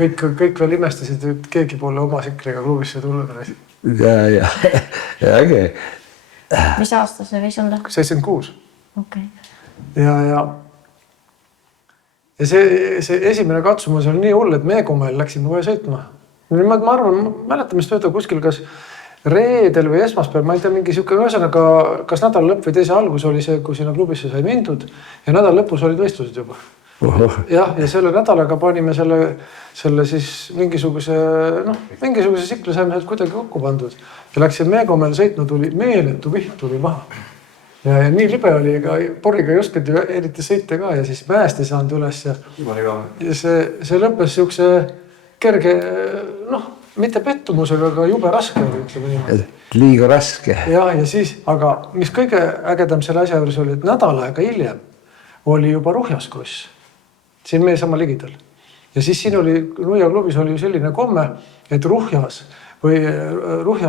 kõik veel imestasid, et keegi pole oma sikliga klubisse tulnud. Ja äge. Mis aasta see võis olla? 76. Okay. Ja see esimene katsumus oli nii hull, et Meegomäel läksime kohe sõitma. Ma arvan, mäletamist võtta kuskil kas reedel või esmaspäev, ma ei tea, mingi siuke ühesõnaga, kas nädala lõpp või teise algus oli see, kui sinna klubisse sai mindud ja nädala lõpus olid võistlused juba. Jah, ja selle nädalaga panime selle siis mingisuguse sikli saime sealt kuidagi kokku pandud ja läksin Meegomäel sõitma, tuli meeletu viht tuli maha. Ja nii libe oli, ega poriga ei osknud eriti sõita ka ja siis mäest ei saanud üles ja see lõppes siukse kerge, mitte pettumusega, aga jube raske oli, ütleme niimoodi. Liiga raske. Ja siis, aga mis kõige ägedam selle asja juures oli, et nädal aega hiljem oli juba Ruhjaskross. Siin meie sama ligidal. Ja siis siin oli, Nuia klubis oli selline komme, et Ruhja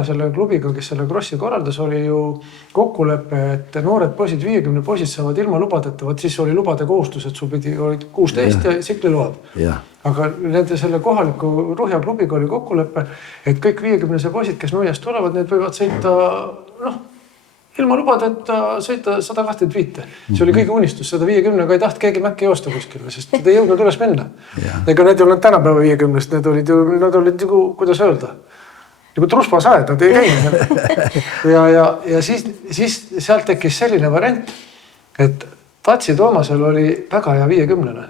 selle klubiga, kes selle krossi korraldas, oli ju kokkulepe, et noored poisid, 50 poisid saavad ilma lubadeta, siis oli lubade kohustus, et sul olid 16 ja sikliload. Aga nende selle kohaliku Ruhja klubiga oli kokkulepe, et kõik 50 poisid, kes Nuiast tulevad, need võivad sõita, ilma lubadeta sõita 125. See oli kõige unistus, 150, aga ei taht keegi mäkki joosta kuskile, sest ta ei jõudnud üles minna. Ega need ei olnud tänapäeva 50-st, need olid kuidas öelda, nagu truspasaed, nad ei käinud. Ja siis sealt tekkis selline variant, et Tatsi Toomasel oli väga hea 50.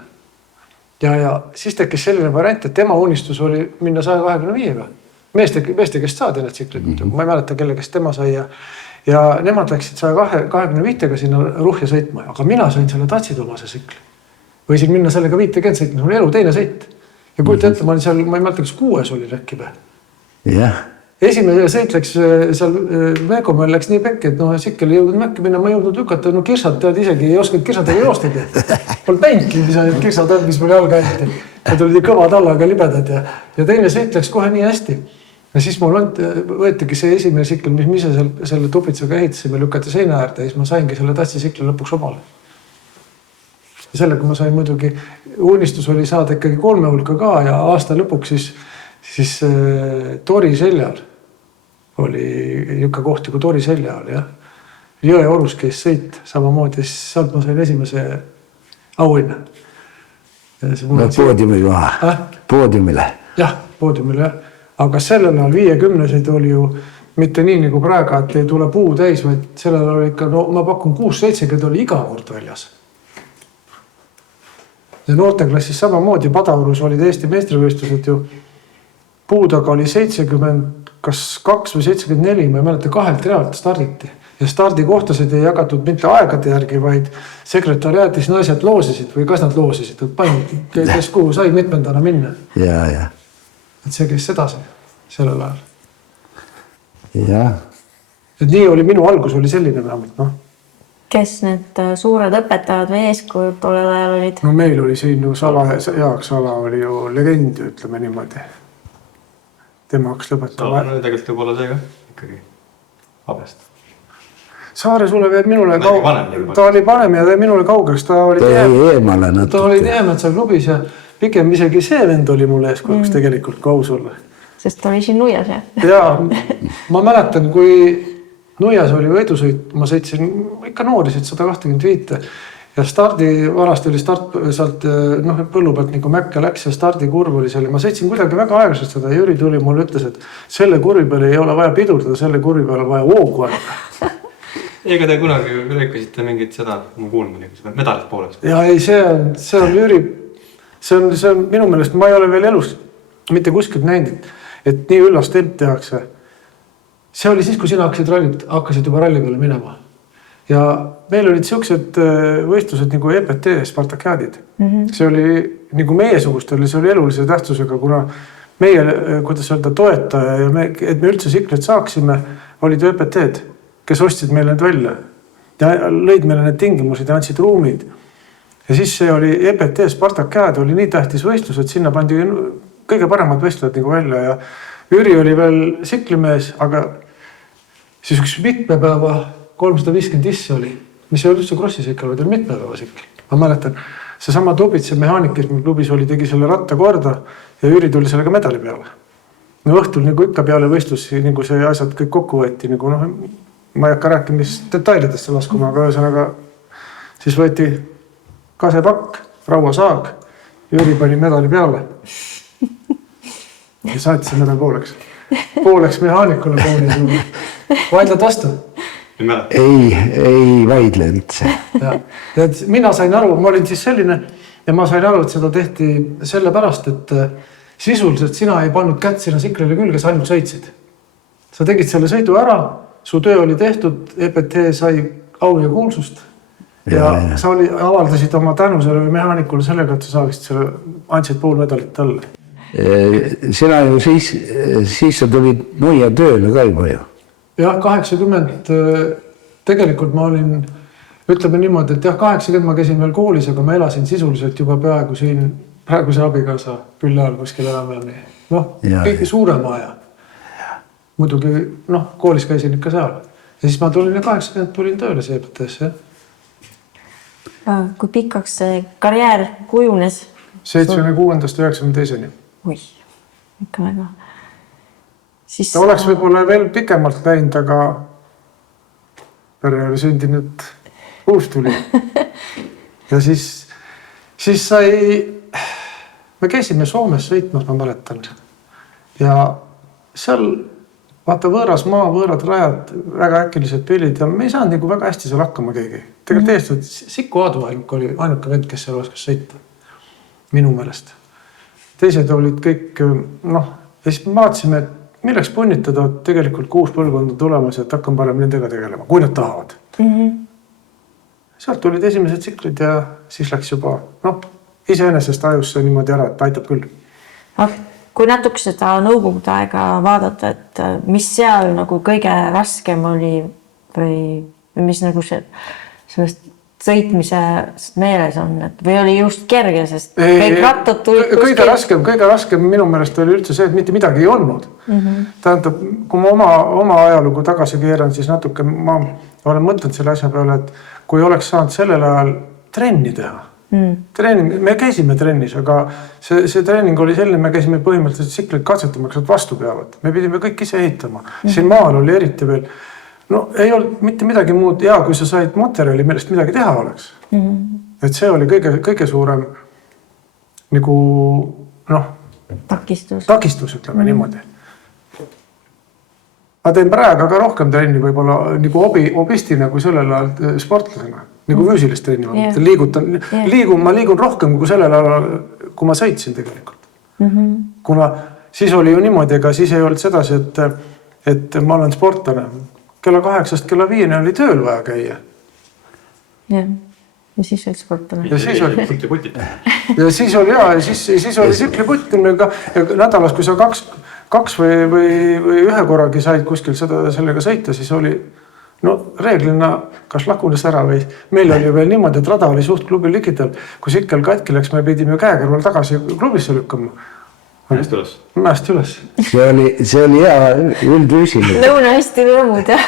Ja siis tekkis selline variant, et tema unistus oli minna 125-ga. Meeste kest saadi need tsiklid, ma ei mäleta, kelle kest tema sai ja nemad läksid 125-ga sinna Ruhja sõitma, aga mina sain selle Tatsi Toomase tsikli. Võisin minna sellega 50 sõitma, see oli elu teine sõit. Ja kujuta ette, ma olin seal, ma ei mäleta, kas 6 oli rekkibe. Esimene sõit läks seal Meegomäel läks nii pekki, et sikkel ei jõudnud mäkki minna, ma ei jõudnud lükata, kirsad tead isegi ei oskanud kirsatega joostagi. Polnud näinudki, mis olid kirsad, mis mul jalga hästi. Need olid kõvad alla, aga libedad ja teine sõit läks kohe nii hästi. Ja siis mul võetigi see esimene sikkel, mis me ise selle tupitsaga ehitasime, lükati seina äärde ja siis ma saingi selle Tatsi sikli lõpuks omale. Ja sellega ma sain muidugi, unistus oli saada ikkagi 3 hulka ka ja aasta lõpuks siis Tori seljal oli niisugune kohti kui Tori selja oli, jah. Jõe orus käis sõit samamoodi, siis sealt ma sain esimese auhinna. Poodiumile maha? Poodiumile? Jah, poodiumile, jah. Aga sellel ajal 50-seid oli ju mitte nii nagu praegu, et ei tule puu täis, vaid sellel oli ikka, ma pakun 6-7 oli iga kord väljas. Ja noorteklassis samamoodi Padaurus olid Eesti meistrivõistlused ju puudaga oli 70, kas 2 või 74, ma ei mäleta, 2 realt starditi. Ja stardikohtasid ei jagatud mitte aegade järgi, vaid sekretariaatis naised loosisid või kas nad loosisid, et panid, kes kuhu sai mitmendana minna. Ja. Et see käis sedasi sellel ajal. Ja. Et nii oli, minu algus oli selline vähemalt, Kes need suured õpetajad või eeskujud tollel ajal olid? No meil oli siin ju Jaak Sala oli ju legend, ütleme niimoodi. Tema hakkas lõpetama. Sala on tegelikult võib olla see ka ikkagi Abest. Saare Sulev jäi minule ta oli panem ja minule kaugeks. Ta oli Tihemetsa klubis ja pigem isegi see vend oli mulle eeskujuks tegelikult kaus olla. Sest ta oli siin Nuias, jah? Jaa, ma mäletan, kui Nuias oli võidusõit, ma sõitsin ikka noorisid 125 ja vanasti oli start sealt põllu pealt nagu mäkke läks ja stardikurv oli seal ja ma sõitsin kuidagi väga aeglaselt seda. Jüri tuli mulle ütles, et selle kurvi peale ei ole vaja pidurdada, selle kurvi peale vaja hoogu aega. Ega te kunagi rääkisite mingit seda, ma kuulnud mõni, medalist pooleks? Ja ei, see on Jüri, see on minu meelest, ma ei ole veel elus mitte kuskilt näinud, et nii üllas temp tehakse. See oli siis, kui sina hakkasid juba ralli peale minema. Ja meil olid siuksed võistlused nagu EPT Spartakiadid. See oli nagu meiesugustel, see oli elulise tähtsusega, kuna meie, kuidas öelda, toetaja ja et me üldse sikleid saaksime, olid EPT-d, kes ostsid meil need välja. Ja lõid meile need tingimused ja andsid ruumid. Ja siis see oli EPT Spartakiad, oli nii tähtis võistlus, et sinna pandi kõige paremad võistlejad nagu välja ja Jüri oli veel siklimees, aga siis üks mitmepäeva 350 issi oli, mis ei olnud üldse krossi sikkel, vaid oli mitmepäeva sikkel. Ma mäletan, seesama Tubitse mehaanik, kes meil klubis oli, tegi selle ratta korda ja Jüri tuli sellega medali peale. No õhtul nagu ikka peale võistlusi, nagu see asjad kõik kokku võeti, nagu noh, ma ei hakka rääkima, mis detailidesse laskuma, aga ühesõnaga siis võeti kasepakk, rauasaag, Jüri pani medali peale ja saatis medal pooleks mehaanikule pooli. Vaidled vastu? Ei vaidle üldse. Ja mina sain aru, ma olin siis selline ja ma sain aru, et seda tehti sellepärast, et sisuliselt sina ei pannud kätt sinna siklile külge, sa ainult sõitsid. Sa tegid selle sõidu ära, su töö oli tehtud, EPT sai au ja kuulsust ja sa avaldasid oma tänu sellele mehaanikule sellega, et sa saaksid selle, andsid pool medalit talle. Sina ju siis sa tulid Nuia tööle ka juba ju. Jah, 80, tegelikult ma olin, ütleme niimoodi, et jah, 80 ma käisin veel koolis, aga ma elasin sisuliselt juba peaaegu siin praeguse abikaasa küll ajal kuskil enam-enam. Noh, kõige suurema aja. Muidugi, noh, koolis käisin ikka seal. Ja siis ma tulin ja 80 tulin tööle CPT-sse. Kui pikaks see karjäär kujunes? 76-92-ni. Oi, ikka väga. Ta oleks võib-olla veel pikemalt läinud, aga pere oli sündinud uus tuli. Ja siis sai, me käisime Soomes sõitmas, ma mäletan. Ja seal vaata võõras maa, võõrad rajad, väga äkilised pillid ja me ei saanud nagu väga hästi seal hakkama keegi. Tegelikult eestud Sikku Aadu oli ainuke vend, kes seal oskas sõita. Minu meelest. Teised olid kõik, noh, ja siis me vaatasime, et milleks punnitada, et tegelikult 6 põlvkonda tulemas, et hakkam parem nendega tegelema, kui nad tahavad. Sealt tulid esimesed tsiklid ja siis läks juba, noh, iseenesest ajus see niimoodi ära, et aitab küll. Kui natuke seda nõukogude aega vaadata, et mis seal nagu kõige raskem oli või mis nagu sellest sõitmise meeles on, või oli just kerge, sest kõik rattad tulid kõige raskem minu meelest oli üldse see, et mitte midagi ei olnud. Tähendab, kui ma oma ajalugu tagasi keeran, siis natuke ma olen mõtlenud selle asja peale, et kui oleks saanud sellel ajal trenni teha. Me käisime trennis, aga see treening oli selline, me käisime põhimõtteliselt tsikleid katsetamaks, et vastu peavad. Me pidime kõik ise ehitama. Siin maal oli eriti veel, no ei olnud mitte midagi muud, ja kui sa said materjali, millest midagi teha oleks. Et see oli kõige suurem nagu, noh, takistus, ütleme niimoodi. Ma teen praegu aga rohkem trenni võib-olla nagu obistina kui sellel ajal sportlasena. Nagu füüsilist trenni. Ma liigun rohkem kui sellel ajal, kui ma sõitsin tegelikult. Kuna siis oli ju niimoodi, ega siis ei olnud sedasi, et ma olen sportlane. Kella 8-st kella 5 oli tööl vaja käia. Ja siis oli sportlane. Ja siis oli sikliputt. Ja nädalas, kui sa kaks või ühe korragi said kuskil sellega sõita, siis oli, no reeglina kas lagunes ära või meil oli ju veel niimoodi, et rada oli suht klubi ligidal. Kui sikkel katki läks, me pidime käekõrval tagasi klubisse lükkama. Mäest üles. See oli hea üldrüüsiline. Lõuna hästi rõõmud, jah.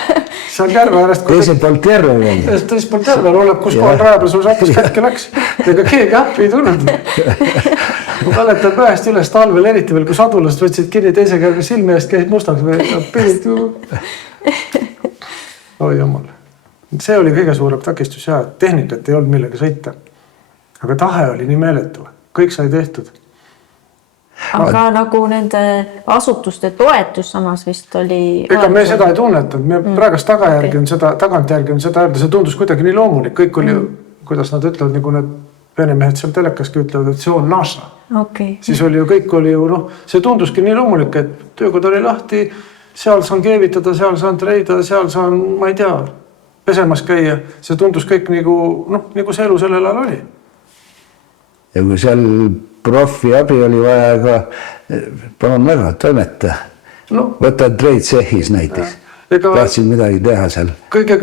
See on järve äärest. Teiselt poolt järve veel. Teiselt poolt järve oleb, kus kohal rajapel sul satis kätke läks. Ega keegi appi ei tulnud. Ma mäletan mäest üles talvel eriti veel, kui sadulast võtsid kinni teise käega silme eest, käisid mustaks või pidid ju. Oi jumal. See oli kõige suurem takistus ja tehnikat ei olnud millega sõita. Aga tahe oli nii meeletu. Kõik sai tehtud. Aga nagu nende asutuste toetus samas vist oli... Ega me seda ei tunnetanud. Me praegast tagantjärgi on seda öelda. See tundus kuidagi nii loomulik. Kõik oli, kuidas nad ütlevad, nagu need venemehed seal telekaski ütlevad, et see on naša. Siis oli ju kõik oli ju, noh, see tunduski nii loomulik, et töökod oli lahti, seal saan keevitada, seal saan treida, seal saan, ma ei tea, pesemas käia. See tundus kõik nagu, noh, nagu see elu sellel ajal oli. Ja kui seal profi abi oli vaja ka, palun väga, toimeta. Võtad treid sehis näiteks. Tahtsid midagi teha seal. Kõige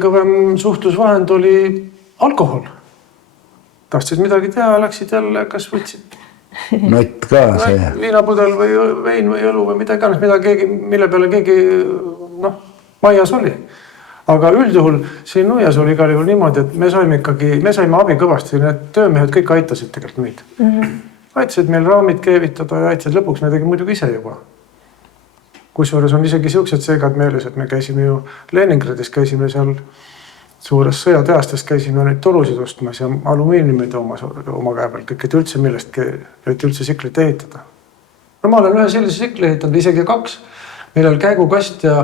kõvem suhtlusvahend oli alkohol. Tahtsid midagi teha, läksid jälle, kas võtsid nott ka see. Viinapudel või vein või õlu või midagi, mille peale keegi, noh, maias oli. aga üldjuhul siin Nuias oli igal juhul niimoodi, et me saime abi kõvasti, need töömehed kõik aitasid tegelikult meid. Aitasid meil raamid keevitada ja aitasid lõpuks me tegime muidugi ise juba. Kusjuures on isegi siuksed seegad meeles, et me käisime ju Leningradis, käisime seal suures sõjateastes, käisime neid torusid ostmas ja alumiiniumid oma käe peal, kõik et üldse millestki, et üldse siklit ehitada. No ma olen ühe sellise sikli ehitanud, isegi 2, millel käigukast ja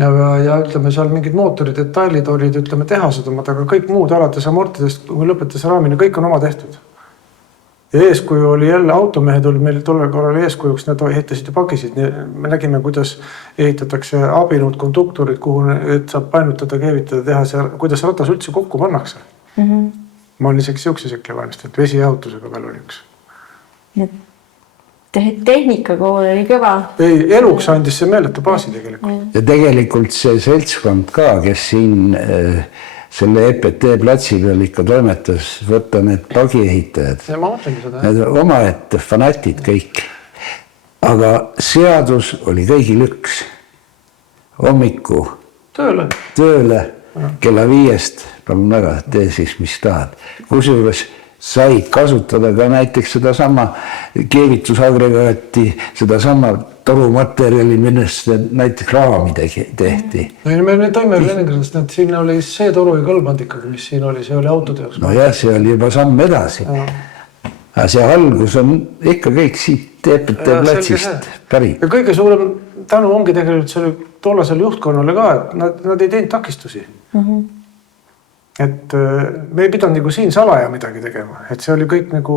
ütleme seal mingid mootori detailid olid, ütleme tehased omad, aga kõik muud alates amortidest, kui lõpetas raamine, kõik on oma tehtud. Ja eeskuju oli jälle, automehed olid meil tollel korral eeskujuks, need ehitasid ja pakisid. Me nägime, kuidas ehitatakse abinud konduktorid, kuhu et saab painutada, keevitada, teha see, kuidas ratas üldse kokku pannakse. Ma olen isegi siukse sikli valmistanud, vesijahutusega veel oli üks. Tehnika kool oli kõva. Ei, eluks andis see meeletu baasi tegelikult. Ja tegelikult see seltskond ka, kes siin selle EPT platsi peal ikka toimetas, võtta need pagiehitajad. Ja ma mõtlengi seda. Need omaette fanatid kõik. Aga seadus oli kõigil üks. Hommiku tööle kella 5, palun väga, tee siis mis tahad. Kusjuures said kasutada ka näiteks seda sama keevitusagregaati, seda sama torumaterjali, millest näiteks raami tehti. Me tõime Leningradist, et siin oli see toru ja kõlband ikkagi, mis siin oli, see oli autoteos. No jah, see oli juba samm edasi. Aga see algus on ikka kõik siit EPT platsist pärit. Ja kõige suurem tänu ongi tegelikult selle tollasel juhtkonnale ka, et nad ei teinud takistusi. Et me ei pidanud nagu siin salaja midagi tegema, et see oli kõik nagu,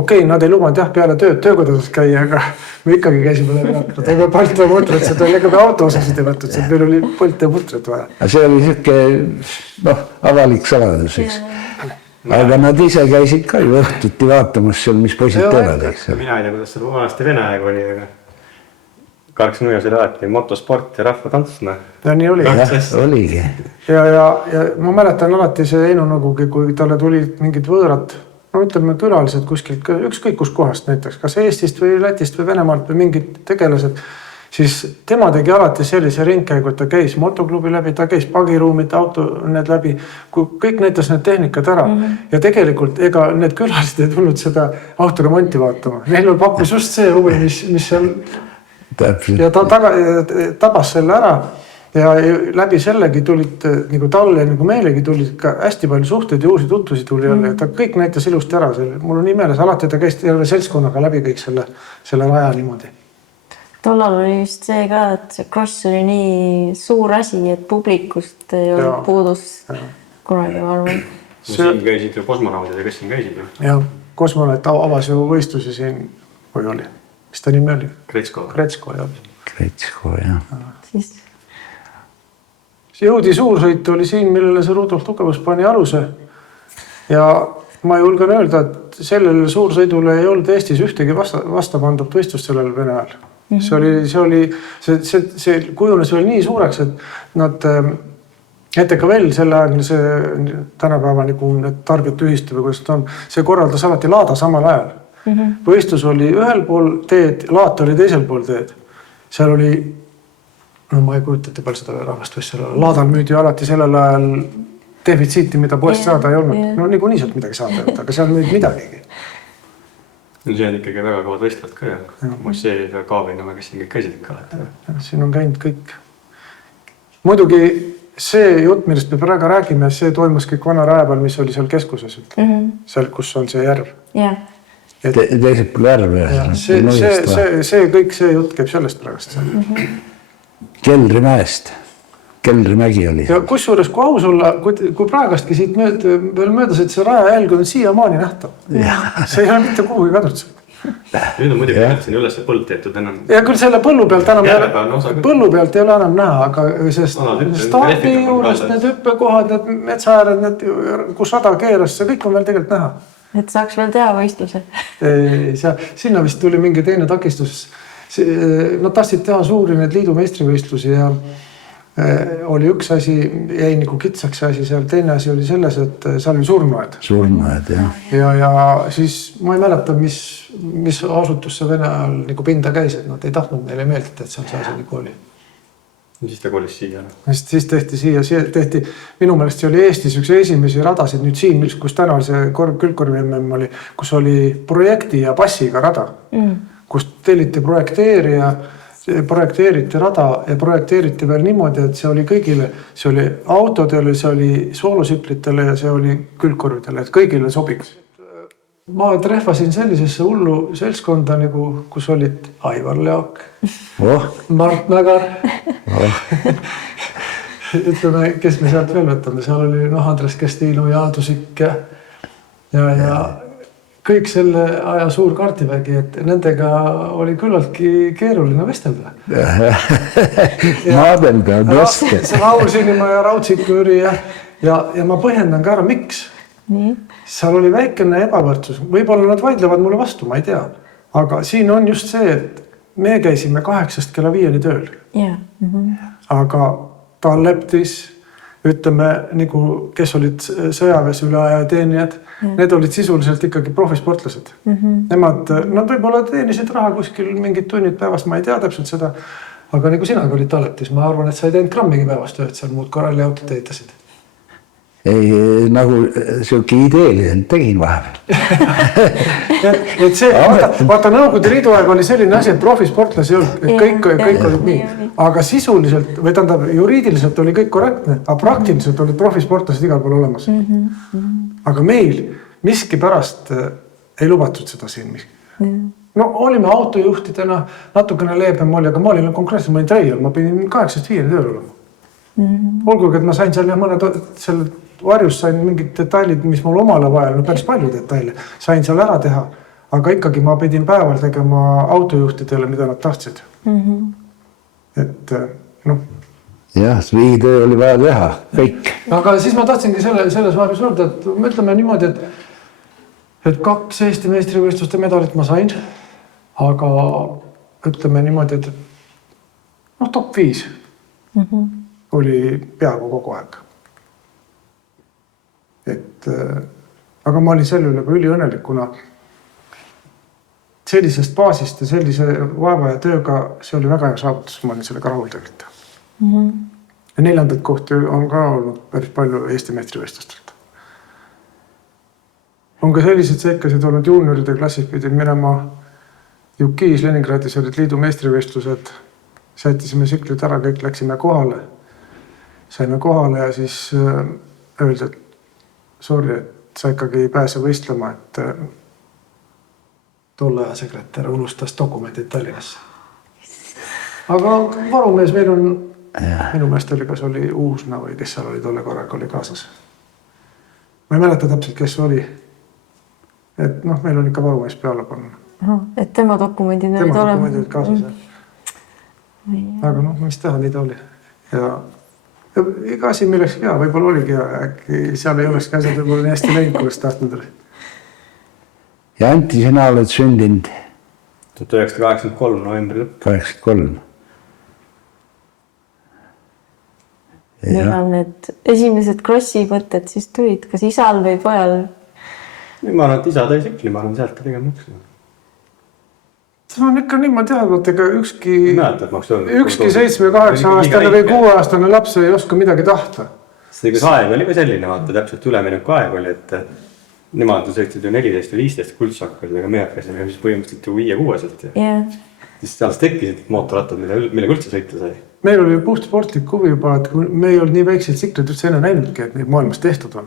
okei, nad ei lubanud jah peale töökodades käia, aga me ikkagi käisime läbi akna. Ta ei pea Balti ja mutret, see oli ega autoosasid ei võtnud, see meil oli Balti ja mutret vaja. See oli siuke avalik saladus, eks. Aga nad ise käisid ka ju õhtuti vaatamas seal, mis poisid teevad. Mina ei tea, kuidas seda vanasti Vene aeg oli, aga Karks Nuias oli alati motosport ja rahvatants. Ja nii oli. Oligi. Ja ma mäletan alati see Einu Nõukogi, kui talle tuli mingid võõrad, ütleme külalised kuskilt, ükskõik kus kohast näiteks, kas Eestist või Lätist või Venemaalt või mingid tegelased, siis tema tegi alati sellise ringkäigu, et ta käis motoklubi läbi, ta käis pagiruumid, auto need läbi, kõik näitas need tehnikad ära. Ja tegelikult ega need külalised ei tulnud seda autoremonti vaatama. Neil pakkus just see huvi, mis seal ja ta tabas selle ära ja läbi sellegi tulid nagu talle nagu meilegi tulid ka hästi palju suhteid ja uusi tutvusi tuli jälle. Ta kõik näitas ilusti ära. Mul on nii meeles, alati ta käis terve seltskonnaga läbi kõik selle raja niimoodi. Tollal oli just see ka, et see Cross oli nii suur asi, et publikust ei olnud puudus kunagi arvan. Siin käisid ju kosmonaudid ja kes siin käisid? Ja kosmonaut avas ju võistlusi siin, või oli? Mis ta nimi oli? Kretsko, jah. Kretsko, jah. Siis Jõudi suursõit oli siin, millele see Rudolf Tukevus pani aluse. Ja ma julgen öelda, et sellele suursõidule ei olnud Eestis ühtegi vastapandavat võistlust sellel Vene ajal. See kujunes veel nii suureks, et nad ETK veel selle aegne see tänapäeva nagu need tarbijad ühistu või kuidas on, see korraldas alati laada samal ajal. Võistlus oli ühel pool teed, laat oli teisel pool teed. Seal oli, ma ei kujutate palju seda rahvast võist sellele. Laadal müüdi alati sellel ajal defitsiiti, mida poest saada ei olnud. No nii nii sealt midagi saada, aga seal müüdi midagigi. See on ikkagi väga kõvad võistlevad ka ja Mossee ja Kaavinama, kes siin kõik käisid ikka alati. Siin on käinud kõik. Muidugi see jutt, millest me praegu räägime, see toimus kõik vana raja peal, mis oli seal keskuses. Seal, kus on see järv. Teised pole järve. See kõik see jutt käib sellest praegust. Keldrimäest. Keldrimägi oli. Ja kusjuures, kui aus olla, kui praegastki siit veel möödas, et see raja jälg on siiamaani nähtav. See ei ole mitte kuhugi kadunud. Nüüd on muidugi siin üles põld teetud enam. Ja küll selle põllu pealt ei ole enam näha, aga stardi juures need hüppekohad, need metsaääred, kus rada keeras, see kõik on veel tegelikult näha. Et saaks veel teha võistluse. Sinna vist tuli mingi teine takistus. Nad tahtsid teha suuri need liidu meistrivõistlusi ja oli üks asi, jäi nagu kitsaks asi seal, teine asi oli selles, et seal oli surnuaed. Surnuaed, jah. Ja siis ma ei mäleta, mis asutus see Vene ajal nagu pinda käis, et nad ei tahtnud neile meeldida, et see on see asi nagu oli. Siis ta kolis siia. Siis tehti siia, minu meelest see oli Eestis üks esimesi radasid nüüd siin, kus täna see külgkorvi MM oli, kus oli projekti ja passiga rada, kus telliti projekteeriti rada ja projekteeriti veel niimoodi, et see oli kõigile, see oli autodele, see oli soolosiklitele ja see oli külgkorvidele, et kõigile sobiks. Ma trehvasin sellisesse hullu seltskonda, nagu, kus olid Aivar Leok, Mart Mägar, ütleme, kes me sealt veel võtame, seal oli Andres Kestiinu ja Aadusik ja kõik selle aja suur kaartivägi, et nendega oli küllaltki keeruline vestelda. Maadelda on raske. Raul Sinimaa ja Raudsik Jüri ja ma põhjendan ka ära, miks. Seal oli väikene ebavõrdsus, võib-olla nad vaidlevad mulle vastu, ma ei tea, aga siin on just see, et me käisime 8 kella 5 tööl, aga Talleptis, ütleme, nagu kes olid sõjaväes üleajateenijad, need olid sisuliselt ikkagi profisportlased. Nemad võib-olla teenisid raha kuskil mingid tunnid päevast, ma ei tea täpselt seda, aga nagu sina olid Talleptis, ma arvan, et sa ei teinud grammigi päevast tööd, seal muud korraliautot ehitasid. Ei, nagu siuke ideeliselt tegin vahepeal. et see, vaata Nõukogude Liidu aeg oli selline asi, et profisportlasi ei olnud, et kõik olid nii. Aga sisuliselt, või tähendab, juriidiliselt oli kõik korrektne, aga praktiliselt olid profisportlased igal pool olemas. Aga meil miski pärast ei lubatud seda siin. No olime autojuhtidena, natukene leebem oli, aga ma olin konkreetselt, ma olin treial, ma pidin 8-5 tööl olema. Olgugi, et ma sain seal mõned selle varjus sain mingid detailid, mis mul omale vajal, päris palju detaile, sain seal ära teha, aga ikkagi ma pidin päeval tegema autojuhtidele, mida nad tahtsid. Et noh. Jah, viitöö oli vaja teha, kõik. Aga siis ma tahtsingi selles vahepeal öelda, et me ütleme niimoodi, et 2 Eesti meistrivõistluste medalit ma sain, aga ütleme niimoodi, et top 5 oli peaaegu kogu aeg. Aga ma olin selle üle ka üliõnnelik, kuna sellisest baasist ja sellise vaeva ja tööga see oli väga hea saavutus, ma olin sellega rahul tegelikult. Ja 4. kohti on ka olnud päris palju Eesti meistrivõistlustelt. On ka sellised seikasid olnud juunioride klassis, pidin minema Jukis Leningradis olid liidu meistrivõistlused, sättisime siklid ära, kõik läksime kohale. Saime kohale ja siis öeldi, et sorry, et sa ikkagi ei pääse võistlema, et tolle aja sekretär unustas dokumendid Tallinnasse. Aga varumees meil on, minu meelest oli, kas oli Uusna või kes seal oli tolle korraga oli kaasas. Ma ei mäleta täpselt, kes oli. Et meil on ikka varumees peale panna. Et tema dokumendid olid olema. Tema dokumendid kaasas. Aga mis teha, nii ta oli. Ja iga asi milleks hea, võib-olla oligi ja äkki seal ei oleks ka asjad võib-olla nii hästi läinud, kui oleks tahtnud oli. Ja Anti, sina oled sündinud? 1983 novembri lõpp. 83. Millal need esimesed krossi võtted siis tulid, kas isal või pojal? Ma arvan, et isa tõi sikli, ma arvan, sealt ka tegema üks. See on ikka niimoodi teadvat, ega ükski 7-8 aastane või 6 aastane laps ei oska midagi tahta. See aeg oli ka selline, vaata täpselt ülemineku aeg oli, et nemad sõitsid ju 14 või 15 kuldsakkasid, aga me hakkasime põhimõtteliselt ju 5-6-selt. Siis alles tekkisid mootorrattad, mille üldse sõita sai. Meil oli puht sportlik huvi juba, et me ei olnud nii väikseid siklid üldse enne näinudki, et neid maailmas tehtud on.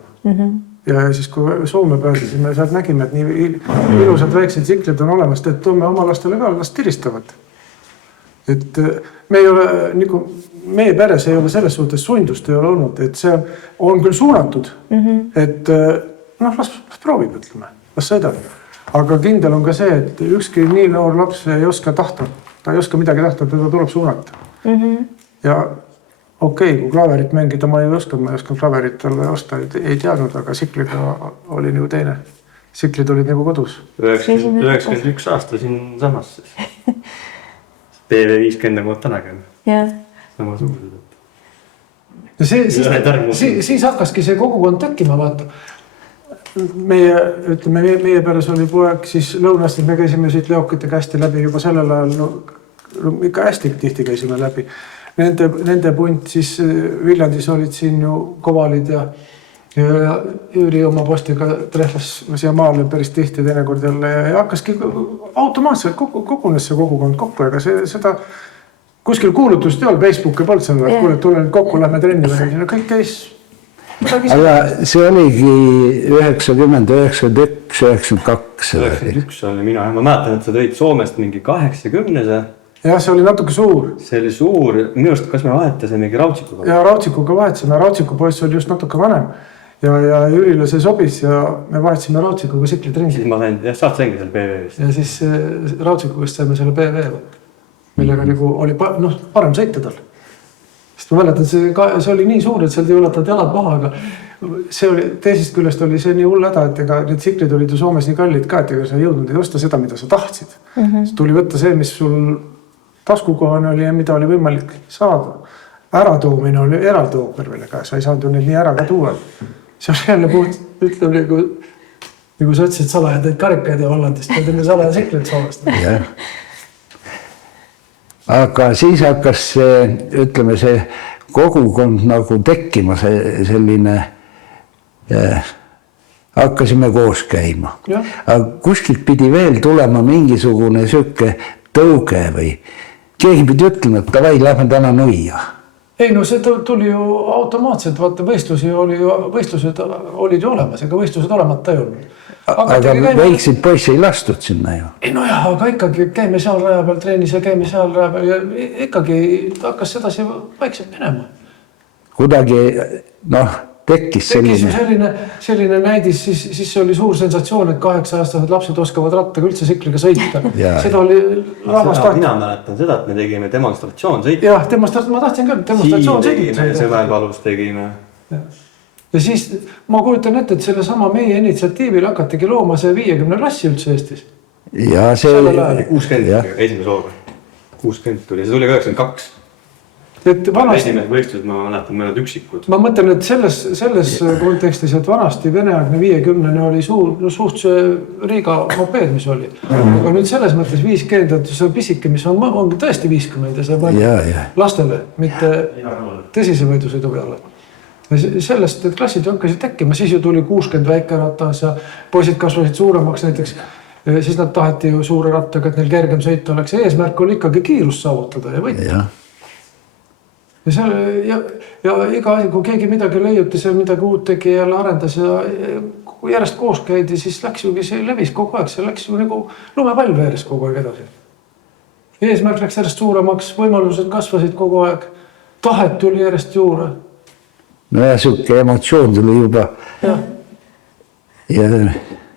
Ja siis kui Soome pääsisime, sealt nägime, et nii ilusad väiksed siklid on olemas, et toome oma lastele ka, las tiristavad. Et me ei ole, nagu meie peres ei ole selles suhtes sundust ei ole olnud, et see on küll suunatud, et las proovib, ütleme, las sõidab. Aga kindel on ka see, et ükski nii noor laps ei oska tahta, ta ei oska midagi tahta, teda tuleb suunata. Ja okei, kui klaverit mängida ma ei oskan klaverit talle osta, ei teadnud, aga sikliga oli nagu teine. Siklid olid nagu kodus. 91 aasta siin samas siis. PV50 nagu tänagi. Sama suused. Siis hakkaski see kogukond tekkima, vaata. Meie peres oli poeg, siis lõunastel me käisime siit Leokitega hästi läbi juba sellel ajal ikka hästi tihti käisime läbi. Nende punt siis Viljandis olid siin ju Kovalid ja Jüri oma postiga trehvas siia maale päris tihti teinekord jälle ja hakkaski automaatselt kogunes see kogukond kokku, ega seda kuskil kuulutust ei olnud, Facebooki polnud seal, et kuule, tule nüüd kokku, lähme trenni või kõik käis. Aga see oligi 90, 91, 92. 91 oli mina, ma mäletan, et sa tõid Soomest mingi 80-se. Jah, see oli natuke suur. See oli suur, minu arust, kas me vahetasime Rautsikuga? Ja Rautsikuga vahetasime, Rautsiku poiss oli just natuke vanem ja Jürile see sobis ja me vahetasime Rautsikuga siklitrengi. Siis ma sain, jah, saad saingi seal PV vist. Ja siis Rautsikugast saime selle PV, millega nagu oli parem sõita tal. Sest ma mäletan, see oli nii suur, et seal ei ulatanud jalad maha, aga see oli, teisest küljest oli see nii hull häda, et ega need siklid olid ju Soomes nii kallid ka, et ega sa ei jõudnud ei osta seda, mida sa tahtsid. Tuli võtta see, mis sul taskukohane oli ja mida oli võimalik saada. Äratoomine oli eraldi ooper veel, aga sa ei saanud ju neid nii ära ka tuua. See oli jälle puht, ütleb nagu sa ütlesid salajadeid karikaid ja Hollandist, need on salaja siklid Soomest. Aga siis hakkas see, ütleme, see kogukond nagu tekkima, selline, hakkasime koos käima. Aga kuskilt pidi veel tulema mingisugune söke tõuge või keegi pidi ütlema, et davai, lähme täna nuia. Ei, no see tuli ju automaatselt, vaata võistlused olid ju olemas, ega võistlused olemata ei olnud. Aga väikseid poisse ei lastud sinna ju. Ei, no jah, aga ikkagi käime seal raja peal treenis ja käime seal raja peal ja ikkagi hakkas sedasi vaikselt minema. Kuidagi, tekkis selline näidis, siis see oli suur sensatsioon, et 8-aastased lapsed oskavad rattaga üldse sikliga sõita. Seda oli rahvast tahtnud. Mina mäletan seda, et me tegime demonstratsioon sõita. Jah, ma tahtsin küll demonstratsioon sõita. Sõmäepalus tegime. Ja siis ma kujutan ette, et selle sama meie initsiatiivil hakatigi looma see 50 klassi üldse Eestis. Ja see oli 60 esimese hooga. 60 tuli, see tuli 92. Esimene võistlus, ma mäletan, mõned üksikud. Ma mõtlen, et selles kontekstis, et vanasti veneaegne 50 oli suht see Riiga mopeed, mis oli. Aga nüüd selles mõttes 50, et see pisike, mis on tõesti 50 ja see mõelda lastele, mitte tõsise võidusõidu peale. Sellest, et klassid hakkasid tekkima, siis ju tuli 60 väike ratas ja poisid kasvasid suuremaks näiteks. Siis nad taheti ju suure rattaga, et neil kergem sõita oleks. Eesmärk oli ikkagi kiirust saavutada ja võita. Ja iga asi, kui keegi midagi leiutis ja midagi uut tegi ja arendas ja kui järjest koos käidi, siis läks ju see levis kogu aeg, see läks ju nagu lumepall veeres kogu aeg edasi. Eesmärk läks järjest suuremaks, võimalused kasvasid kogu aeg, tahet tuli järjest juurde. No ja siuke emotsioon tuli juba ja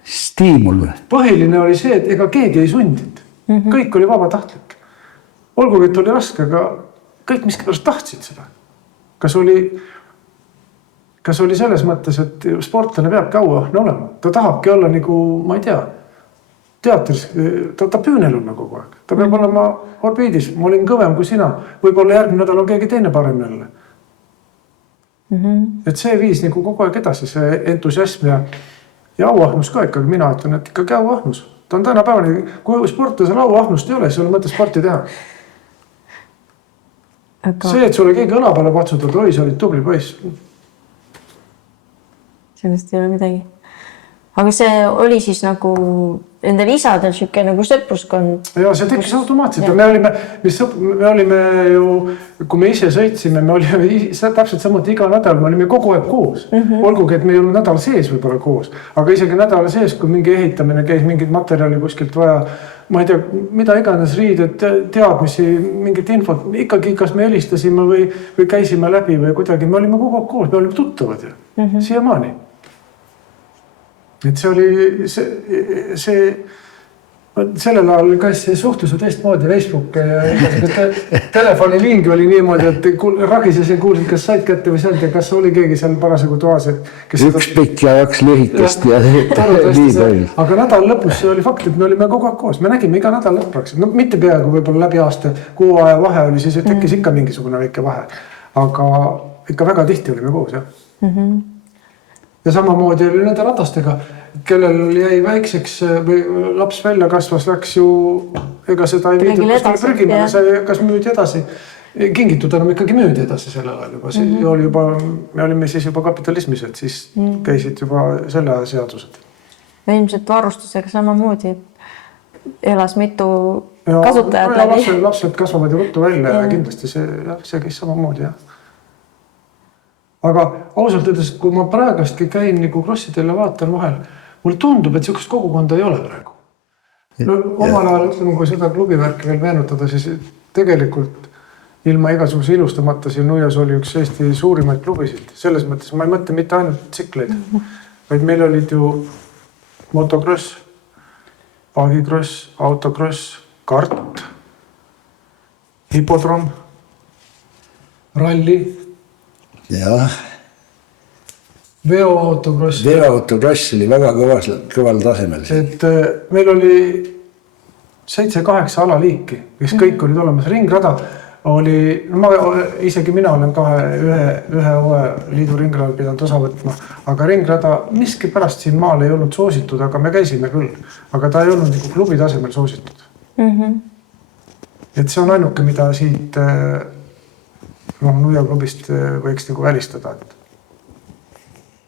stiimul. Põhiline oli see, et ega keegi ei sundinud. Kõik oli vabatahtlik. Olgugi, et oli raske, aga kõik miskipärast tahtsid seda. Kas oli selles mõttes, et sportlane peab kaua olema. Ta tahabki olla nagu, ma ei tea, teatris, ta püünel on kogu aeg. Ta peab olema orbiidis, ma olin kõvem kui sina. Võib-olla järgmine nädal on keegi teine parem jälle. Et see viis nagu kogu aeg edasi, see entusiasm ja auahnus ka ikkagi. Mina ütlen, et ikkagi auahnus. Ta on tänapäevani, kui sportlasel auahnust ei ole, siis on mõte sporti teha. See, et sulle keegi õla peale patsutab, oi, sa olid tubli poiss. Sellest ei ole midagi. Aga see oli siis nagu nendel isadel siuke nagu sõpruskond. Ja see tekkis automaatselt. Me olime ju, kui me ise sõitsime, me olime täpselt samuti iga nädal, me olime kogu aeg koos. Olgugi, et me ei olnud nädal sees võib-olla koos. Aga isegi nädala sees, kui mingi ehitamine käis, mingid materjali kuskilt vaja, ma ei tea, mida iganes riided, teadmisi, mingit infot, ikkagi kas me helistasime või käisime läbi või kuidagi, me olime kogu aeg koos, me olime tuttavad ju, siiamaani. Et see oli, sellel ajal ka see suhtluse teistmoodi Facebook ja telefonilingi oli niimoodi, et ragisesin kuulsid, kas said kätte või said ja kas oli keegi seal parasjagu toas. Üks pikk ja üks lühikest ja nii toimus. Aga nädal lõpus see oli fakt, et me olime kogu aeg koos. Me nägime iga nädal lõpraks. No mitte peaaegu võib-olla läbi aasta, kuu aja vahe oli, siis tekkis ikka mingisugune väike vahe. Aga ikka väga tihti olime koos, jah. ja samamoodi oli nende ratastega, kellel jäi väikseks või laps välja kasvas, läks ju, ega seda ei viidud prügimale, see kas müüdi edasi. Kingitud enam ikkagi müüdi edasi sellel ajal juba. Oli juba, me olime siis juba kapitalismis, et siis käisid juba selle seadused. Ja ilmselt varustusega samamoodi elas mitu kasutajat läbi. Lapsed kasvavad ju ruttu välja ja kindlasti see käis samamoodi. Aga ausalt öeldes, kui ma praegastki käin nagu krossidel ja vaatan vahel, mulle tundub, et sellist kogukonda ei ole praegu. No, omal ajal ütleme, kui seda klubivärki veel meenutada, siis tegelikult ilma igasuguse ilustamata siin Nuias oli üks Eesti suurimaid klubisid. Selles mõttes ma ei mõtle mitte ainult tsikleid, vaid meil olid ju motokross, pagikross, autokross, kart, hipodrom, ralli. Jah. Veoautokross. Veoautokross oli väga kõval tasemel. Et meil oli 7-8 alaliiki, kes kõik olid olemas. Ringrada oli, isegi mina olen ühe oe liidu ringradal pidanud osa võtma, aga ringrada miski pärast siin maal ei olnud soositud, aga me käisime küll. Aga ta ei olnud nagu klubi tasemel soositud. Et see on ainuke, mida siit Nuia klubist võiks nagu välistada.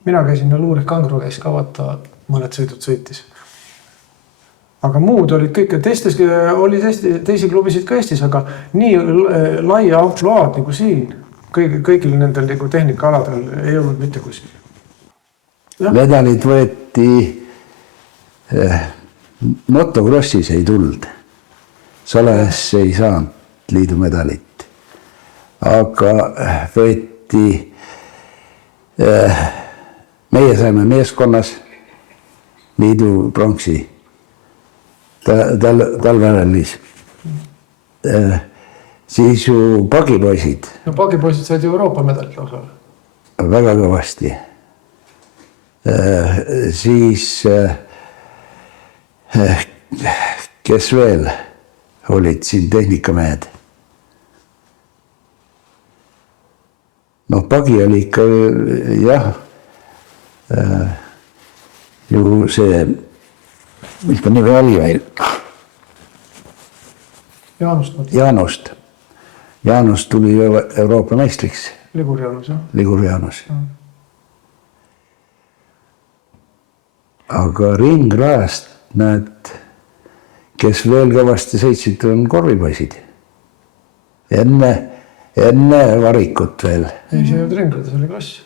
Mina käisin ja Luurik Kangro käis ka vaata mõned sõidud sõitis. Aga muud olid kõik, oli teisi klubisid ka Eestis, aga nii laia amploaad nagu siin, kõigil nendel nagu tehnikaaladel ei olnud mitte kuskil. Medalid võeti, motokrossis ei tulnud, Sales ei saanud liidu medalit, aga võeti, meie saime meeskonnas liidu pronksi talverallis. Siis ju pagipoisid. No pagipoisid said Euroopa medalit lausa. Väga kõvasti. Siis kes veel olid siin tehnikamehed? No pagi oli ikka jah, ju see mis ta nimi oli veel? Jaanust. Jaanust tuli Euroopa meistriks. Ligur Jaanus, jah. Ligur Jaanus. Aga ringrajast näed, kes veel kõvasti sõitsid, on korvipoisid. Enne varikut veel. Ei, see ei olnud ringrada, see oli kross.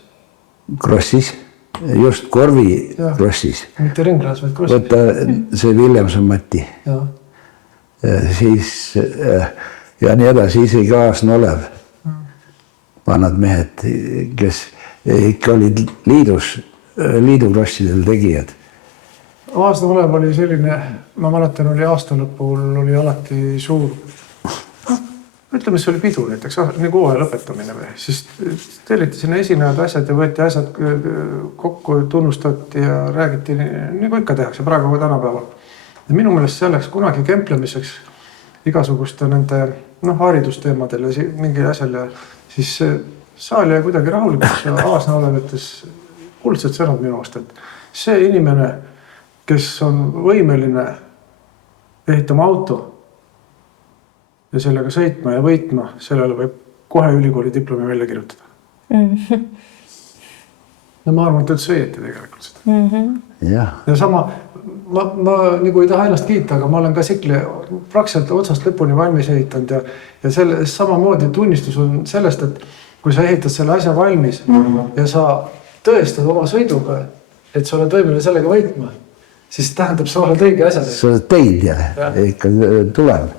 Krossis. Just korvi krossis. Mitte ringradas, vaid krossis. Võtta see Williamson Matti. Siis ja nii edasi, isegi Aasn Olev. Vanad mehed, kes ikka olid liidu krossidel tegijad. Aasn Olev oli selline, ma mäletan, oli aasta lõpul oli alati suur. Ütleme, see oli pidu näiteks, nagu hooaja lõpetamine või. Siis telliti sinna esinejad asjad ja võeti asjad kokku, tunnustati ja räägiti, nagu ikka tehakse praegu või tänapäeval. Ja minu meelest see läks kunagi kemplemiseks igasuguste nende haridusteemadel ja mingi asjal ja siis saal jäi kuidagi rahulikuks ja Aasna Olev ütles kuldsed sõnad minu vastu, et see inimene, kes on võimeline ehitama auto ja sellega sõitma ja võitma, sellele võib kohe ülikooli diplomi välja kirjutada. Ja ma arvan, et üldse õieti tegelikult seda. Ja sama, ma nagu ei taha ennast kiita, aga ma olen ka sikli praktiliselt otsast lõpuni valmis ehitanud ja selle samamoodi tunnistus on sellest, et kui sa ehitad selle asja valmis ja sa tõestad oma sõiduga, et sa oled võimeline sellega võitma, siis tähendab, sa oled õige asjad. Sa oled teid ja ikka tuleb.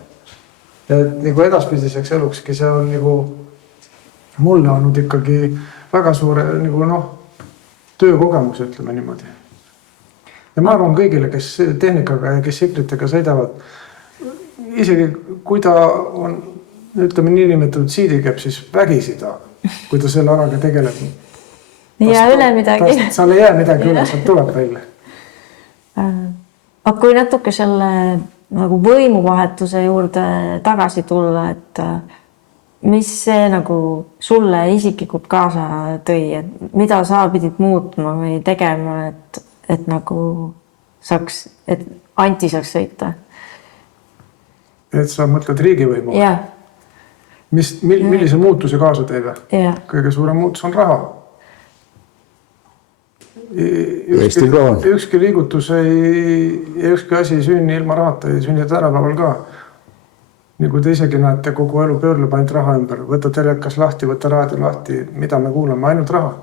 Ja nagu edaspidiseks elukski, see on nagu mulle olnud ikkagi väga suure nagu töökogemus, ütleme niimoodi. Ja ma arvan kõigile, kes tehnikaga ja kes siklitega sõidavad, isegi kui ta on, ütleme niinimetatud siidikäp, siis vägisida, kui ta selle alaga tegeleb. Ei jää üle midagi. Seal ei jää midagi üle, sealt tuleb välja. Aga kui natuke selle nagu võimuvahetuse juurde tagasi tulla, et mis see nagu sulle isiklikult kaasa tõi, et mida sa pidid muutma või tegema, et nagu saaks, et Anti saaks sõita? Et sa mõtled riigivõimu? Jah. Millise muutuse kaasa teeb? Kõige suurem muutus on raha. Ükski liigutus ükski asi ei sünni ilma rahata, ei sünni tänapäeval ka. Nagu te isegi näete, kogu elu pöörleb ainult raha ümber. Võta telekas lahti, võta raadio lahti, mida me kuuleme, ainult raha.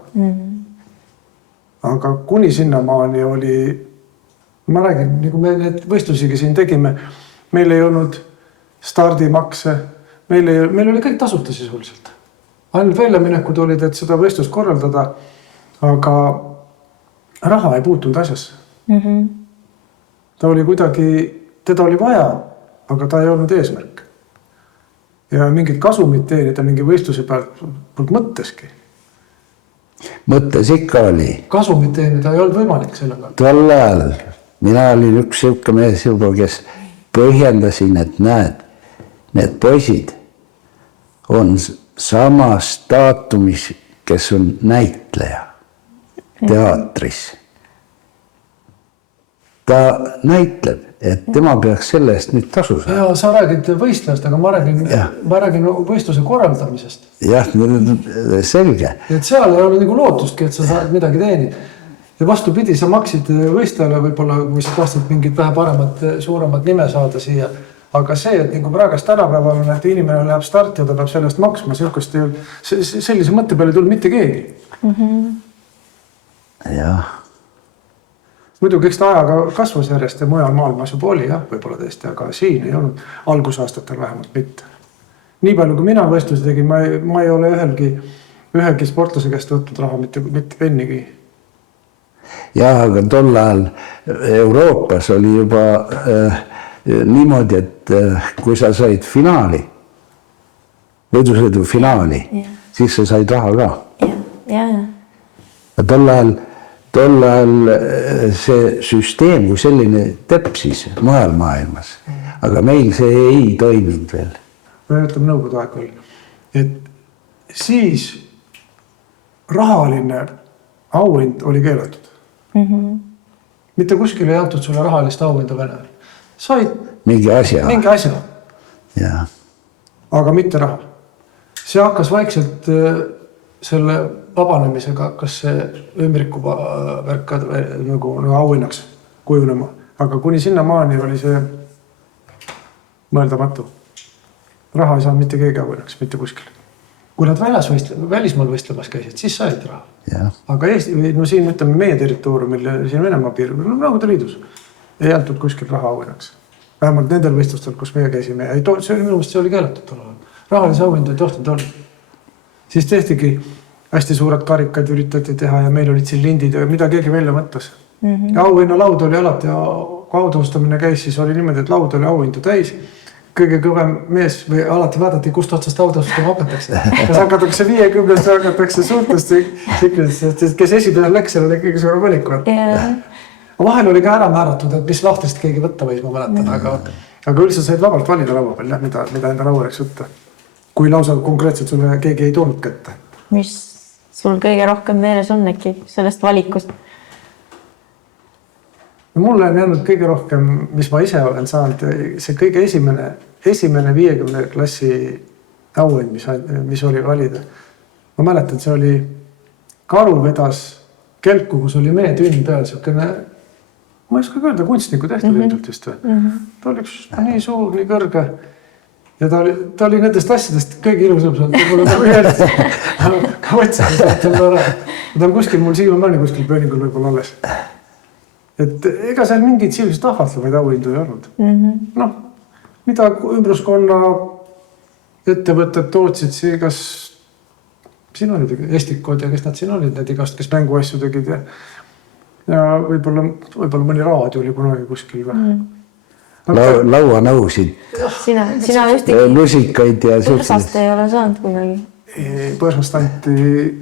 Aga kuni sinnamaani oli, ma räägin, nagu me need võistlusigi siin tegime, meil ei olnud stardimakse, meil oli kõik tasuta sisuliselt. Ainult väljaminekud olid, et seda võistlust korraldada, aga raha ei puutunud asjasse. Ta oli kuidagi, teda oli vaja, aga ta ei olnud eesmärk. Ja mingid kasumid teenida mingi võistluse pealt poolt mõtteski. Mõttes ikka oli. Kasumid teenida ei olnud võimalik sellega. Tol ajal mina olin üks siuke mees juba, kes põhjendasin, et näed, need poisid on sama staatumis, kes on näitleja teatris. Ta näitleb, et tema peaks selle eest nüüd tasu saada. Ja sa räägid võistlast, aga ma räägin võistluse korraldamisest. Jah, selge. Et seal ei ole nagu lootustki, et sa saad midagi teenida. Ja vastupidi, sa maksid võistlejale võib-olla, kui sa tahtsid mingid vähe paremat, suuremat nime saada siia. Aga see, et nagu praegast tänapäeval on, et inimene läheb starti ja ta peab sellest maksma, sellise mõtte peale ei tulnud mitte keegi. Jah. Muidugi, eks ta ajaga kasvas järjest ja mujal maailmas juba oli, jah, võib-olla tõesti, aga siin ei olnud algusaastatel vähemalt mitte. Nii palju, kui mina võistlusi tegin, ma ei ole ühelgi sportlase käest võtnud raha, mitte pennigi. Jah, aga tol ajal Euroopas oli juba niimoodi, et kui sa said finaali, võidusõidu finaali, siis sa said raha ka. Ja tol ajal see süsteem kui selline tepsis mujal maailmas, aga meil see ei toiminud veel. Me ütleme nõukogude aeg oli, et siis rahaline auhind oli keelatud. Mitte kuskil ei antud sulle rahalist auhinda Venel. Said mingi asja. Ja. Aga mitte raha. See hakkas vaikselt selle vabanemisega hakkas see ümbriku värk nagu auhinnaks kujunema. Aga kuni sinna maani oli see mõeldamatu. Raha ei saanud mitte keegi auhinnaks, mitte kuskil. Kui nad välismaal võistlemas käisid, siis said raha. Ja. Aga siin ütleme meie territooriumil, siin Venemaa piirkonnal, Nõukogude Liidus ei antud kuskil raha auhinnaks. Vähemalt nendel võistlustel, kus meie käisime. See oli keelatud. Rahalise auhindu ei tohtinud olla. Siis tehtigi hästi suured karikaid üritati teha ja meil olid siin lindid ja mida keegi välja mõttas. Ja auhinna laud oli alati, kui autaustamine käis, siis oli niimoodi, et laud oli auhindu täis. Kõige kõvem mees või alati vaadati, kust otsast autaustama hakatakse. Kas hakatakse 50, hakatakse suurtest, kes esimene läks, seal oli kõige suurem valiku. Vahel oli ka ära määratud, et mis lahtrist keegi võtta võis, ma mäletan, aga üldse said vabalt valida laua peal, mida enda laua läks võtta. Kui lausa konkreetselt sulle keegi ei tulnud kätte. Mis sul kõige rohkem meeles on äkki sellest valikust? Mulle on jäänud kõige rohkem, mis ma ise olen saanud, see kõige esimene 50 klassi auhind, mis oli valida. Ma mäletan, see oli Karu vedas kelku, kus oli meetünn peal, siukene, ma ei oska öelda, kunstniku tehtud ilmselt vist või. Ta oli nii suur, nii kõrge ja ta oli nendest asjadest kõige ilusam saanud. Mul on järgis, ka võtsin, ta on kuskil mul siiamaani kuskil pööningul võib-olla alles. Et ega seal mingid sellised ahvatlemaid auhindu ei olnud. Noh, mida ümbruskonna ettevõtted tootsid, kas siin olid Estikod ja kes nad siin olid, need igast, kes mänguasju tegid ja võib-olla mõni raadio oli kunagi kuskil või. Lauanõusid, lusikaid ja põrsast ei ole saanud kunagi. Põrsast anti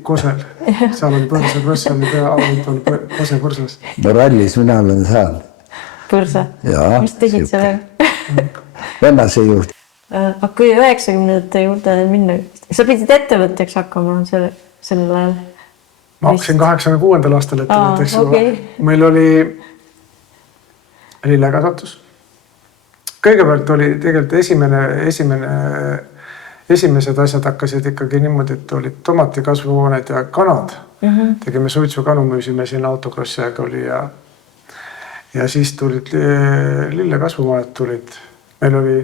Kosel, seal oli põrsa ja auhind oli Kose põrsas. No rallis mina olen saanud. Põrsa? Mis tegid sa veel? Vennase juht. kui 90-ndate juurde minna, sa pidid ettevõtjaks hakkama sellel ajal? Ma hakkasin 86. aastal ettevõtjaks. Okay. Meil oli lillekasvatus. Kõigepealt oli tegelikult esimesed asjad hakkasid ikkagi niimoodi, et olid tomatikasvuhooned ja kanad. Tegime suitsukanu, müüsime siin autokrossi aega oli ja siis tulid lillekasvuhooned tulid. Meil oli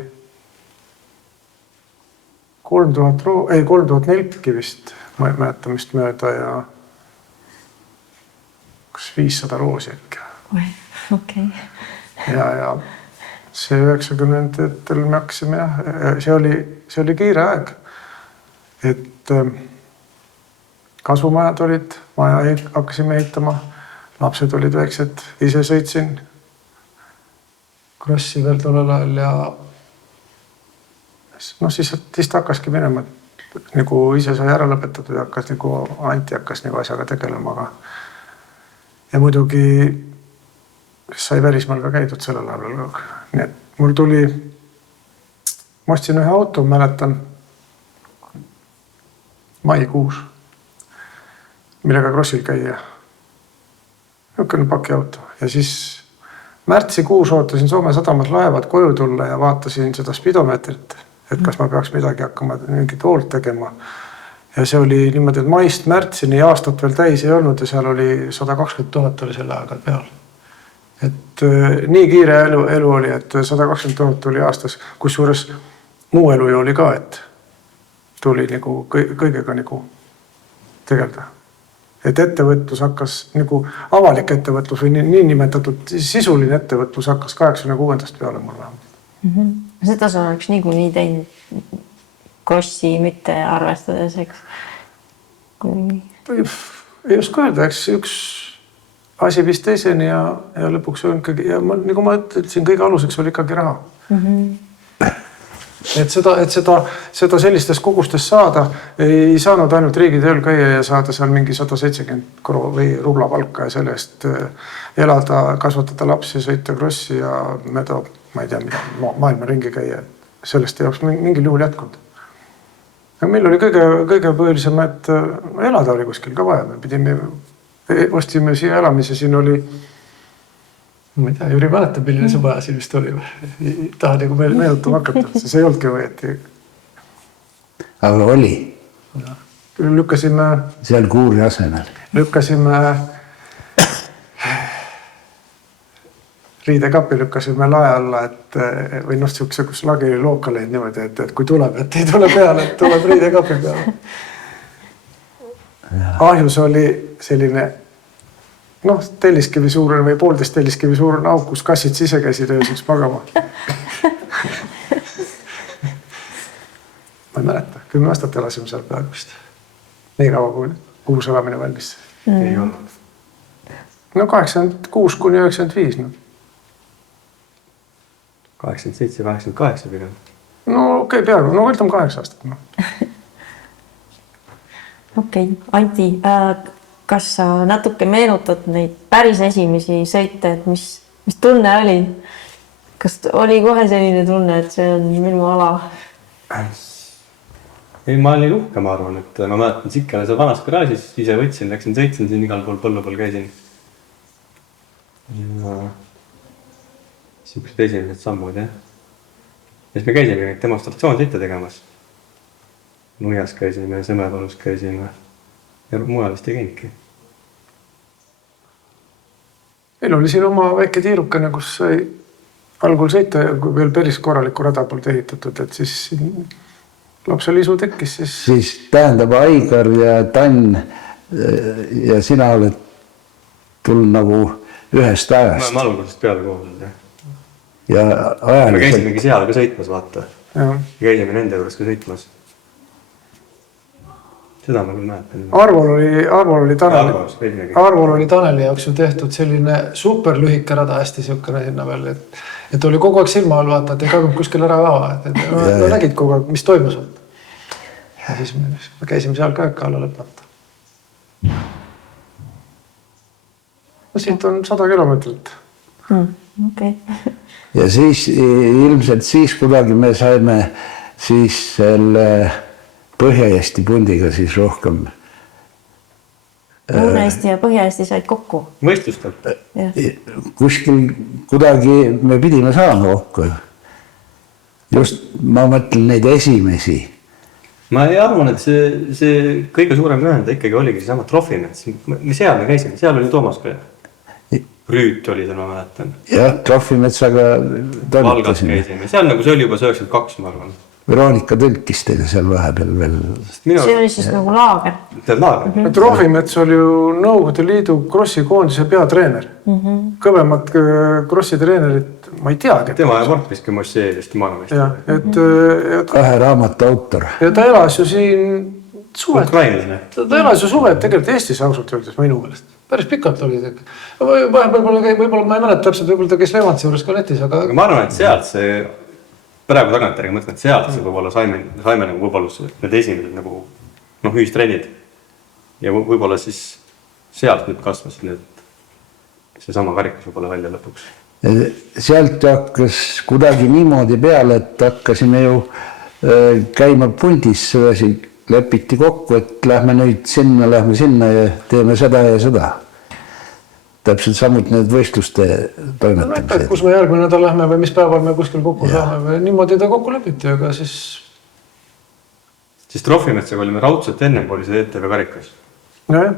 3000 nelki vist, ma ei mäletamist mööda ja 500 roosi äkki. Okay. Ja see 90-ndatel me hakkasime see oli kiire aeg, et kasvumajad olid, maja hakkasime ehitama, lapsed olid väiksed, ise sõitsin krossi veel tollel ajal ja siis ta hakkaski minema, nagu ise sai ära lõpetatud ja hakkas nagu Anti hakkas nagu asjaga tegelema. Ja muidugi sai välismaal ka käidud sellel ajal. Nii et mul tuli, ma ostsin ühe auto, mäletan, maikuus, millega krossil käia. Niisugune pakiauto ja siis märtsikuus ootasin Soome sadamas laevad koju tulla ja vaatasin seda spidomeetrit, et kas ma peaks midagi hakkama mingit hoolt tegema. Ja see oli niimoodi, et maist märtsini aastat veel täis ei olnud ja seal oli 120 000 oli selle aega peal. Et nii kiire elu oli, et 120 000 oli aastas, kus juures muu elu ju oli ka, et tuli nagu kõigega nagu tegelda. Et ettevõtlus hakkas, nagu avalik ettevõtlus või nii nimetatud sisuline ettevõtlus hakkas 86. peale mul vähemalt. Seda sa oleks nii teinud krossi mitte arvestades, eks? Ei oska öelda, eks üks asi vist teiseni ja lõpuks on ikkagi, ja nagu ma ütlesin, kõige aluseks oli ikkagi raha. Et seda sellistes kogustes saada ei saanud ainult riigitööl käia ja saada seal mingi 170 või rubla palka ja selle eest elada, kasvatada lapsi, sõita krossi ja mööda, ma ei tea, maailma ringi käia. Sellest ei oleks mingil juhul jätkunud. Ja meil oli kõige põhilisem, et elada oli kuskil ka vaja. Me pidime, ostime siia elamise, siin oli, ma ei tea, Jüri mäletab, milline see maja siin vist oli. Taha nagu meil meenutama hakata, see ei olnudki võeti. Aga oli? Lükkasime... Seal kuuri asemel? Lükkasime... Riidekapi lükkasime lae alla, et või siukse, kus lagi oli lookaleid niimoodi, et kui tuleb, et ei tule peale, et tuleb riidekapi peale. Ahjus oli selline telliskivi suurune või 1,5 telliskivi suurune auk, kus kassid sise käisid ööseks magama. Ma ei mäleta, 10 aastat elasime seal peaaegu vist. Nii kaua kui uus elamine valmis. Ei olnud. 86 kuni 95. 87, 88 pigem. Okei, peaaegu. Võtame 8 aastat. Okei. Anti, kas sa natuke meenutad neid päris esimesi sõite, et mis tunne oli? Kas oli kohe selline tunne, et see on minu ala? Ei, ma olin uhke, ma arvan, et ma mäletan Sikkele seal vanas garaažis, ise võtsin, läksin sõitsin siin igal pool põllu peal käisin. Ja siuksed esimesed sammud, jah. Ja siis me käisime neid demonstratsioonsõite tegemas. Nuias käisime, Sõmepalus käisime ja mujal vist ei käinudki. Meil oli siin oma väike tiirukene, kus sai algul sõita, kui veel päris korraliku rada poolt ehitatud, et siis lapsel isu tekkis. Siis tähendab Aigar ja Tann ja sina oled tulnud nagu ühest ajast. Ma algusest peale koolnud, jah. Ja me käisimegi seal ka sõitmas, vaata. Ja käisime nende juures ka sõitmas. Seda ma küll mäletan. Arvol oli Taneli jaoks ju tehtud selline super lühike rada, hästi siukene sinna veel, et oli kogu aeg silma all vaata, et ei kagunud kuskil ära ava, et no nägid kogu aeg, mis toimus. Ja siis me käisime seal ka ikka alla lõpmata. Siit on 100 kilomeetrit. Okay. Ja siis ilmselt siis kuidagi me saime siis selle Põhja-Eesti pundiga siis rohkem. Lõuna-Eesti ja Põhja-Eesti said kokku? Võistlustel? Kuskil kuidagi me pidime saama kokku. Just ma mõtlen neid esimesi. Ma ei arvan, et see kõige suurem ühenda ikkagi oligi seesama Trofimets. Seal me käisime, seal oli Toomas ka. Rüüt oli seal, ma mäletan. Jah, Trofimetsaga toimetasime. Seal nagu see oli juba 92, ma arvan. Veronika tõlkis teile seal vahepeal veel. See oli siis nagu laager. Trofimets oli ju Nõukogude Liidu krossi koondise peatreener. Kõvemad krossi treenerid, ma ei teagi. Tema ja Markviski Moscheedest maailmast. Kahe raamatu autor. Ja ta elas ju siin suvet. Ukrainlane. Ta elas ju suvet tegelikult Eestis ausalt öeldes minu meelest. Päris pikalt oli. Võib-olla ma ei mäleta täpselt, võib-olla ta käis Levantsi juures ka netis, aga ma arvan, et sealt see praegu tagantjärgi mõtlen, et sealt see võib-olla saime nagu võimalus need esimesed nagu ühistrennid. Ja võib-olla siis sealt nüüd kasvasid need seesama karikas võib-olla välja lõpuks. Sealt hakkas kuidagi niimoodi peale, et hakkasime ju käima pundis, lepiti kokku, et lähme nüüd sinna ja teeme seda ja seda. Täpselt samuti need võistluste toimetamised. Kus me järgmine nädal lähme või mis päeval me kuskil kokku saame või niimoodi ta kokku lepiti, aga siis... Siis Trofimetsaga olime raudselt ennem, kui oli see ETV karikas. Jah.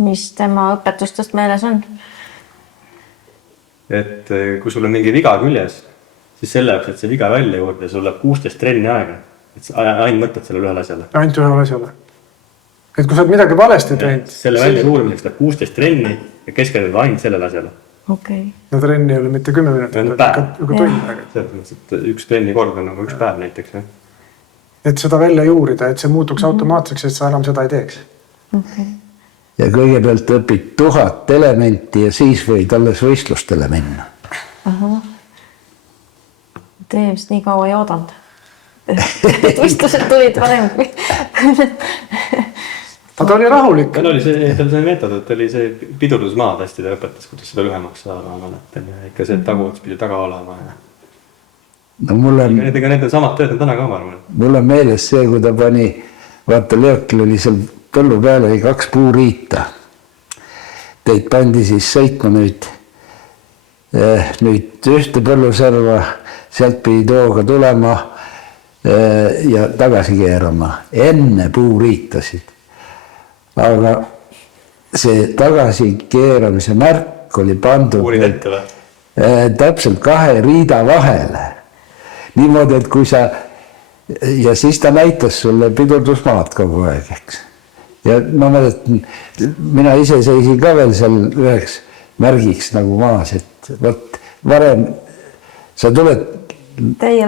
Mis tema õpetustest meeles on? Et kui sul on mingi viga küljes, siis selle jaoks, et see viga välja juurde, sul läheb 16 trenni aega. Et ainult mõtled sellele ühele asjale. Ainult ühele asjale. Et kui sa oled midagi valesti teinud. Selle välja uurimiseks läheb 16 trenni ja keskelduda ainult sellele asjale. Okay. No trenni ei ole mitte 10 minutit, aga tund. Üks trenni kord on nagu üks päev näiteks. Et seda välja juurida, et see muutuks automaatseks, et sa enam seda ei teeks. Okay. Ja kõigepealt õpid 1000 elementi ja siis võid alles võistlustele minna. Aha. Te vist nii kaua ei oodanud. Võistlused tulid varem. Ta oli rahulik. Tal oli see meetod, et oli see pidurdusmaad hästi ta õpetas, kuidas seda lühemaks saada. Ikka see taguots pidi taga olema. No mulle... Need on samad tööd täna ka, ma arvan. Mulle meeles see, kui ta pani, vaata Leokil oli seal põllu peal oli 2 puuriita. Teid pandi siis sõitma nüüd ühte põlluserva, sealt pidi tooga tulema ja tagasi keerama. Enne puuriitasid. Aga see tagasi keeramise märk oli pandud täpselt 2 riida vahele. Niimoodi, et kui sa... Ja siis ta näitas sulle pidurdusmaad kogu aeg, eks. Ja ma mäletan, mina ise seisin ka veel seal üheks märgiks nagu maas, et võt, varem sa tuled täie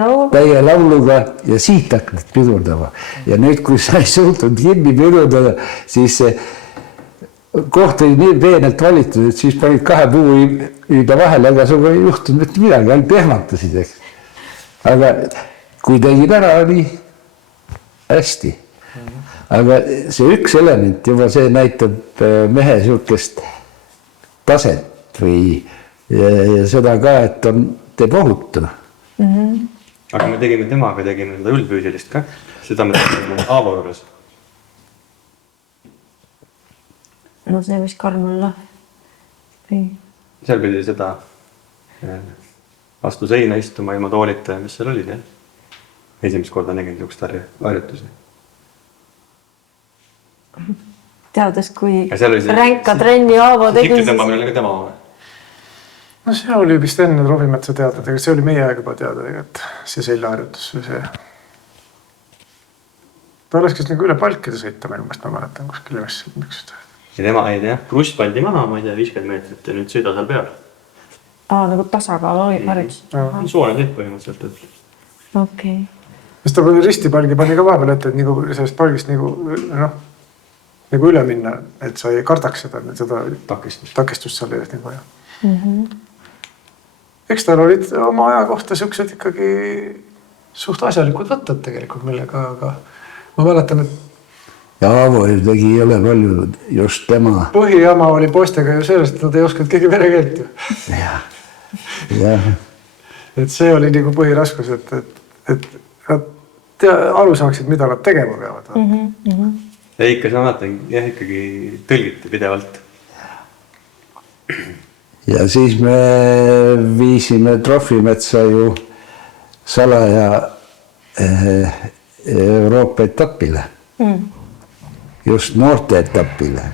lauluga ja siit hakkad pidurdama. Ja nüüd, kui sa ei suutnud kinni pidurdada, siis see koht oli nii peenelt valitud, et siis panid 2 puuiida vahele, aga sul ei juhtunud mitte midagi, ainult ehmatasid, eks. Aga kui tegid ära, oli hästi. Aga see üks element juba see näitab mehe sihukest taset või seda ka, et teeb ohutu. Aga me tegime temaga, tegime seda üldfüüsilist ka. Seda me tegime Aavo juures. No see võis karm olla. Seal pidi seda vastu seina istuma ilma toolita ja mis seal olid. Esimest korda nägin niisugust harjutusi. Teades, kui ränka trenni Aavo tegi. Sikli tõmbamine oli ka tema oma. No see oli vist enne Trofimetsa teada, see oli meie aeg juba teada, et see seljaharjutus või see. Ta oleks kes nagu üle palkide sõita minu meelest, ma mäletan kuskil üles. Ja tema ei tea, kruss pandi maha, ma ei tea, 50 meetrit ja nüüd sõida seal peal. Nagu tasakaal harjutus. Suone teed põhimõtteliselt. Okei. Sest ta ristipalgi pani ka vahepeal ette, et nagu sellest palgist nagu üle minna, et sa ei kardaks seda takistust seal ees nagu ja. Eks tal olid oma aja kohta siuksed ikkagi suht asjalikud võttad tegelikult millega, aga ma mäletan, et ja Aavo ju tegi jõle palju just tema. Põhijama oli poistega ju sellest, et nad ei oskanud keegi vene keelt ju. Jah. Et see oli nagu põhiraskus, et nad aru saaksid, mida nad tegema peavad. Ja ikka see mäletan, jah, ikkagi tõlgiti pidevalt. Ja siis me viisime Trofimetsa ju salaja Euroopa etapile. Just noorte etapile.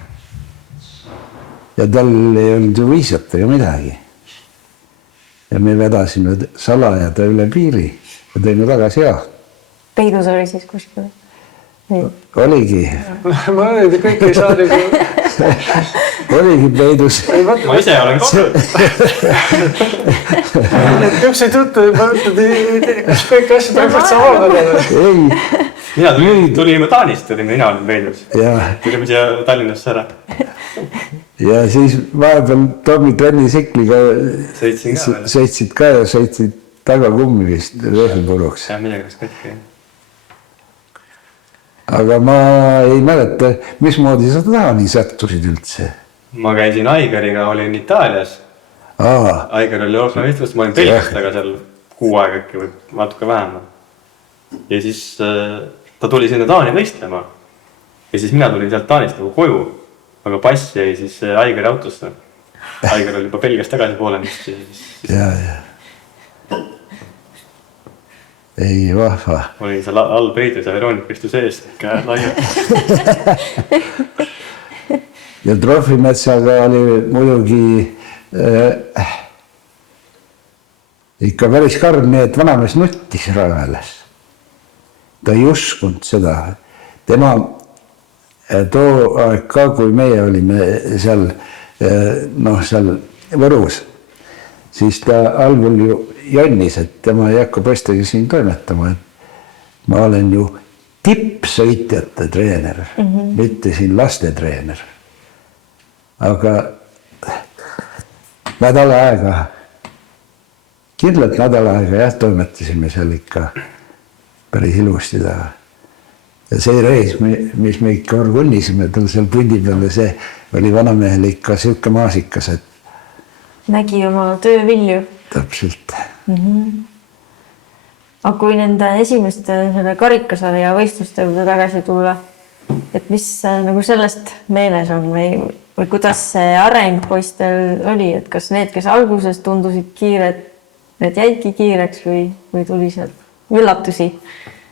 Ja tal ei olnud ju viisata ju midagi. Ja me vedasime salaja ta üle piiri ja tõime tagasi ja. Peidus oli siis kuskil? Oligi. Ma olen, et kõik ei saa nagu... Oligi peidus. Ma ise olen kogunud. Üks ei tuttu, ma ütlen, kas kõik asjad täpselt saavad. Ei. Mina tulime Taanist, mina olin peidus. Tulime siia Tallinnasse ära. Ja siis vahepeal Tomi trennisikliga sõitsid ka ja sõitsid tagakummi vist rehvipuruks. Ja midagi kas kõike. Aga ma ei mäleta, mismoodi sa Taani sattusid üldse? Ma käisin Aigariga, olin Itaalias. Aigar oli Euroopa meestrust, ma olin Belgiast, aga seal 6 aega äkki või natuke vähem. Ja siis ta tuli sinna Taani võistlema. Ja siis mina tulin sealt Taanist nagu koju, aga pass jäi siis Aigari autosse. Aigar oli juba Belgiast tagasi poole. Ja. Ei, vahva. Olin seal all peidus ja Veronika istus ees, käed laiad. Ja Trofimetsaga oli muidugi ikka päris karm nii, et vanamees nuttis raeles. Ta ei uskunud seda. Tema too aeg ka, kui meie olime seal Võrus, siis ta algul ju jonnis, et tema ei hakka poistega siin toimetama. Ma olen ju tippsõitjate treener, mitte siin laste treener. Aga nädala aega, kindlalt nädala aega jah, toimetasime seal ikka päris ilusti taga. Ja see reis, mis me ikka orgunnisime tal seal pundi peale, see oli vanamehel ikka siuke maasikas, et nägi oma töövilju. Täpselt. Aga kui nende esimeste karikasarja võistluste juurde tagasi tulla, et mis nagu sellest meeles on või kuidas see areng poistel oli, et kas need, kes alguses tundusid kiired, need jäidki kiireks või tuli sealt üllatusi?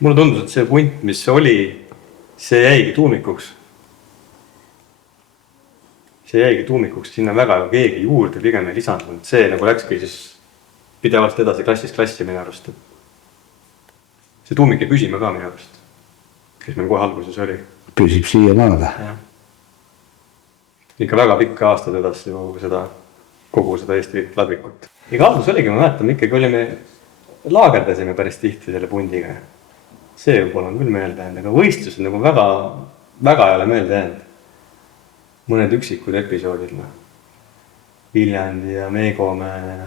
Mulle tundus, et see punt, mis oli, see jäigi tuumikuks. Sinna väga keegi juurde pigem ei lisandunud. See nagu läkski siis pidevalt edasi klassist klassi minu arust. See tuumik ei püsime ka minu arust, kes meil kohe alguses oli. Püsib siia maale. Ikka väga pikka aastad edasi kogu seda Eesti ladvikut. Iga algus oligi, ma mäletan, ikkagi olime, laagerdasime päris tihti selle pundiga. See võib-olla on küll meelde jäänud, aga võistlused nagu väga ei ole meelde jäänud. Mõned üksikud episoodid. Viljandi ja Meegomäe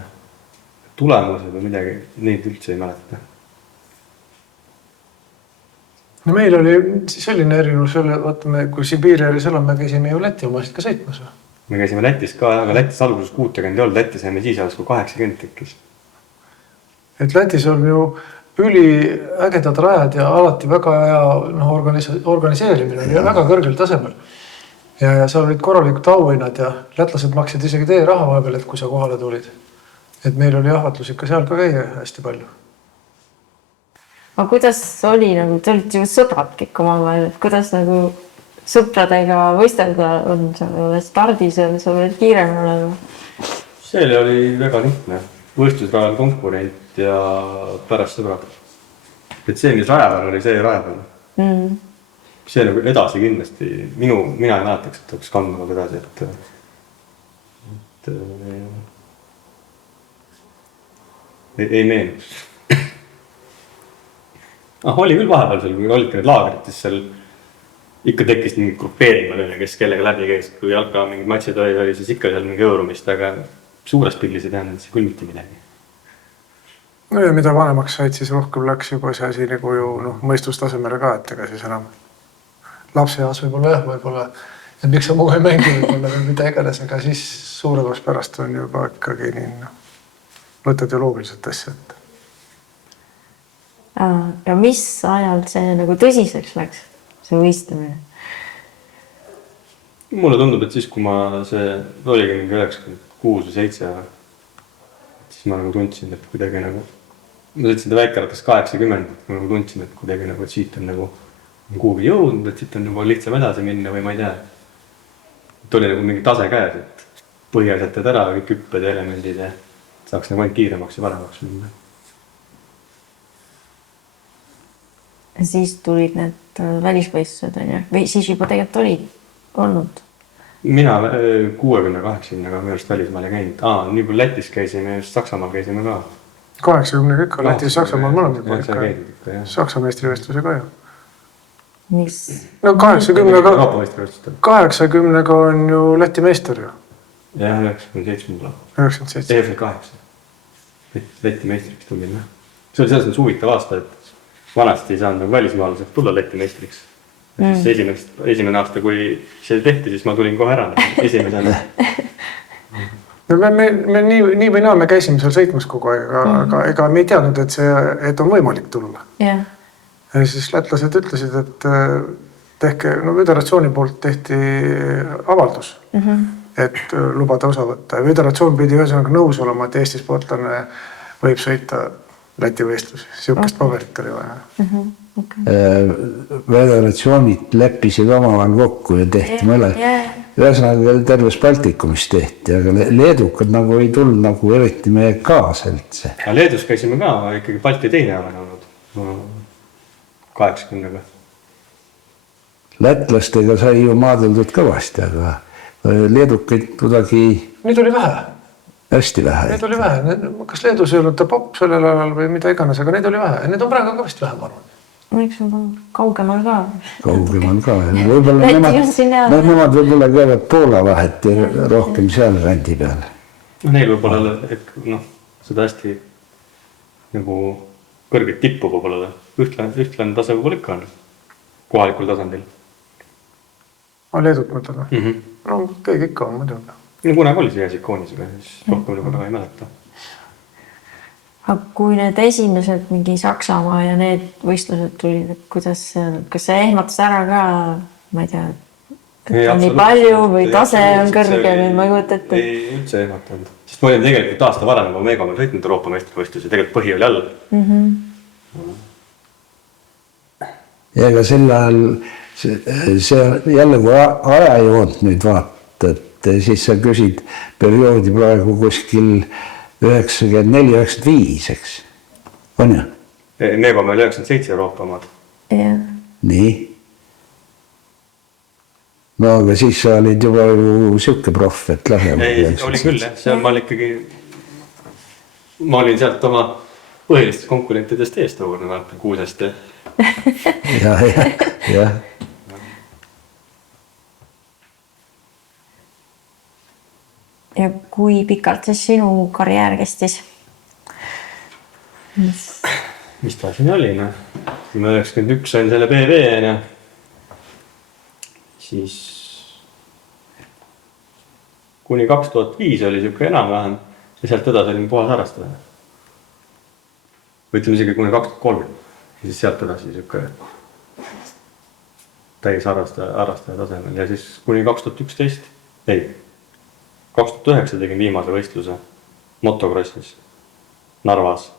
tulemused või midagi, neid üldse ei mäleta. No meil oli selline erinevus, vaatame, kui Sibiiri oli sõla, me käisime ju Läti omasid ka sõitmas. Me käisime Lätis ka, aga Lätis alguses 60 ei olnud, Lätis jäime siis alles, kui 80 tekkis. Et Lätis on ju üliägedad rajad ja alati väga hea organiseerimine oli väga kõrgel tasemel. Ja seal olid korralikud auhinnad ja lätlased maksid isegi tee raha vahepeal, et kui sa kohale tulid. Et meil oli ahvatlus ikka seal ka käia hästi palju. Aga kuidas oli, te olite ju sõbrad kõik omavahel, et kuidas nagu sõpradega võistelda on seal stardis ja sa oled kiirem olema? See oli väga lihtne. Võistlusrajal konkurent ja pärast sõbrad. Et see, mis rajapäeval oli, see rajapäeval. See nagu edasi kindlasti, mina ei mäletaks, et oleks kandnud edasi, ei meenus. Oli küll vahepeal seal, kui olidki need laagrites seal, ikka tekkis mingi grupeerimine, kes kellega läbi käis, kui jalka mingid matsid oli, siis ikka seal mingi õurumist, aga suures pildis ei tähendanud see küll mitte midagi. No ja mida vanemaks said, siis rohkem läks juba see asi nagu ju mõistustasemele ka, et ega siis enam lapseeas võib-olla, et miks sa muga ei mängi võib-olla või mida iganes, aga siis suuremaks pärast on juba ikkagi nii, võtad ju loogiliselt asja. Ja mis ajal see nagu tõsiseks läks, see võistlemine? Mulle tundub, et siis, kui ma see oligi 96 või 7, siis ma nagu tundsin, et kuidagi nagu, ma sõitsin väikeratast 80, ma nagu tundsin, et kuidagi nagu, et siit on nagu kuhugi jõudnud, et siit on juba lihtsam edasi minna või ma ei tea. Et oli nagu mingi tase käes, et põhiasjad teed ära, kõik hüpped ja elemendid ja saaks nagu ainult kiiremaks ja paremaks minna. Ja siis tulid need välisvõistlused, on ju? Või siis juba tegelikult olid olnud? Mina 60-80-ga minu arust välismaal ei käinud. Nii kui Lätis käisime, just Saksamaal käisime ka. 80-ga ikka, Lätis Saksamaal mõlemad juba ikka. Saksa meistrivõistluse ka ju. Mis? No 80-ga on ju Läti meister ju. Jah, 97. 98. Läti meistriks tulin. See oli selles mõttes huvitav aasta, et vanasti ei saanud välismaalased tulla Läti meistriks. Esimene aasta, kui see tehti, siis ma tulin kohe ära esimesena. Me nii või naa me käisime seal sõitmas kogu aeg, aga ega me ei teadnud, et on võimalik tulla. Ja siis lätlased ütlesid, et tehke, föderatsiooni poolt tehti avaldus, et lubada osa võtta. Föderatsioon pidi ühesõnaga nõus olema, et Eesti sportlane võib sõita Läti võistlus. Siukest paberit oli vaja. Föderatsioonid leppisid omavahel kokku ja tehti mõle. Ühesõnaga terves Baltikumis tehti, aga leedukad nagu ei tulnud nagu eriti meie kaasa üldse. Leedus käisime ka, ikkagi Balti teine olen olnud 80-ga. Lätlastega sai ju maadeldud kõvasti, aga leedukaid kuidagi... Neid oli vähe. Hästi vähe. Neid oli vähe. Kas Leedus ei olnud ta popp sellel ajal või mida iganes, aga neid oli vähe. Need on praegu kõvasti vähe, ma arvan. Miks on kaugemal ka? Kaugemal ka. Nemad võib-olla käivad Poola vahet ja rohkem seal randi peal. Neil võib-olla, seda hästi nagu kõrget tippu võib-olla. Ühtlane tase võib-olla ikka on kohalikul tasandil. Leedut mõtled või? No keegi ikka on muidugi. Kunagi oli see Sikoonis, aga siis rohkem nagu väga ei mäleta. Aga kui need esimesed mingi Saksamaa ja need võistlused tulid, kuidas kas see ehmatas ära ka, ma ei tea, et on nii palju või tase on kõrge või ma ei mõte ette? Ei üldse ehmatanud, sest ma olin tegelikult aasta varem juba Meegomal sõitnud Euroopa meistrivõistlus ja tegelikult põhi oli all. Ja ega sel ajal see jälle kui ajajoont nüüd vaatad, siis sa küsid perioodi praegu kuskil 94-95, eks? On ju? Meegome oli 97 Euroopa maad. Nii. No aga siis sa olid juba ju siuke proff, et läheb. Ei, oli küll, jah. Seal ma olin sealt oma põhilistest konkurentidest eest toogurnud Kuusest. Jah. Ja kui pikalt siis sinu karjäär kestis? Mis ta siin oli? Ma 91 sain selle BV-na. Siis kuni 2005 oli siuke enam-vähem ja sealt edasi olin puhas harrastaja. Võtleme isegi kuni 2003 ja siis sealt edasi siuke täis harrastaja tasemel ja siis kuni 2011, 2009 tegin viimase võistluse motocrossis Narvas.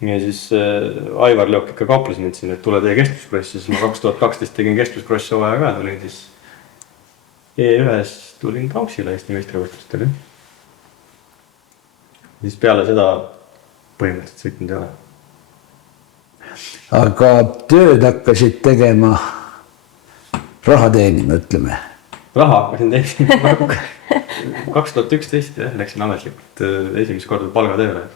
Ja siis Aivar Leok ikka kauples mind siin, et tule tee kestluskrossi, siis ma 2012 tegin kestluskrossi hooaja ka, tulin siis E1-s tulin pronksile Eesti meistrivõistlustele. Siis peale seda põhimõtteliselt sõitnud ei ole. Aga tööd hakkasid tegema raha teenima, ütleme. Raha hakkasin teenima 2011 läksin ametlikult esimest korda palgatööle.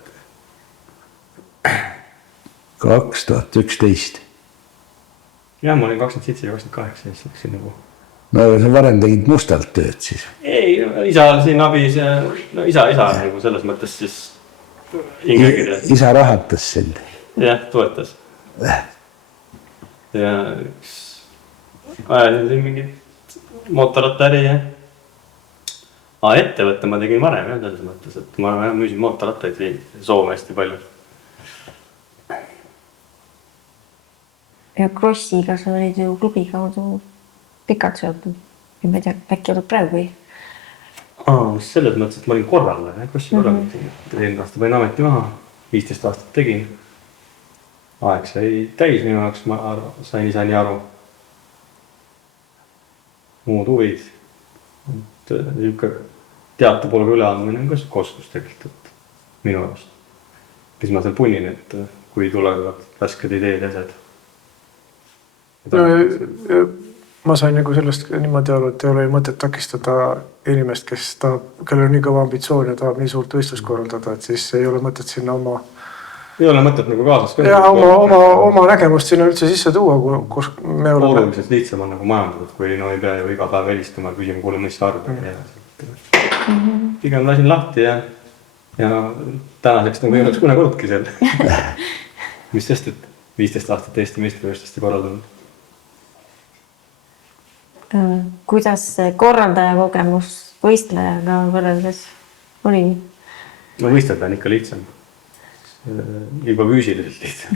2011. Jah, ma olin 27 ja 28 ja siis läksin nagu... No aga sa varem tegid mustalt tööd siis? Ei, isa siin abis ja isa nagu selles mõttes siis hingekirja. Isa rahatas sind? Jah, toetas. Ja ajasin siin mingit mootorrattaäri ja ettevõtte ma tegin varem jah, selles mõttes, et ma müüsin mootorrattaid Soome hästi palju. Ja Krossiga sa olid ju klubi kaudu pikalt seotud. Ja ma ei tea, äkki oled praegu või? Selles mõttes, et ma olin korraldaja, Krossi korraldaja. Eelmine aasta panin ameti maha, 15 aastat tegin. Aeg sai täis minu jaoks, ma sain ise nii aru. Muud huvid. Teatepolga üleandmine on ka koskus tegelikult minu jaoks. Mis ma seal punin, et kui tulevad värsked ideed ja asjad. Ma sain nagu sellest niimoodi aru, et ei ole mõtet takistada inimest, kellel on nii kõva ambitsioon ja tahab nii suurt võistlust korraldada, et siis ei ole mõtet sinna ei ole mõtet nagu kaasas ka. Ja oma nägemust sinna üldse sisse tuua, kus me oleme. Oluliselt lihtsam on nagu majandatud, kui ei pea ju iga päev helistama ja küsima, kuule, mis sa arvad. Pigem lasin lahti ja tänaseks nagu ei oleks kunagi olnudki seal. Mis sest, et 15 aastat Eesti meistrivõistluste korraldanud. Kuidas see korraldaja kogemus võistlejaga võrreldes oli? No võistleda on ikka lihtsam. Juba füüsiliselt lihtsam.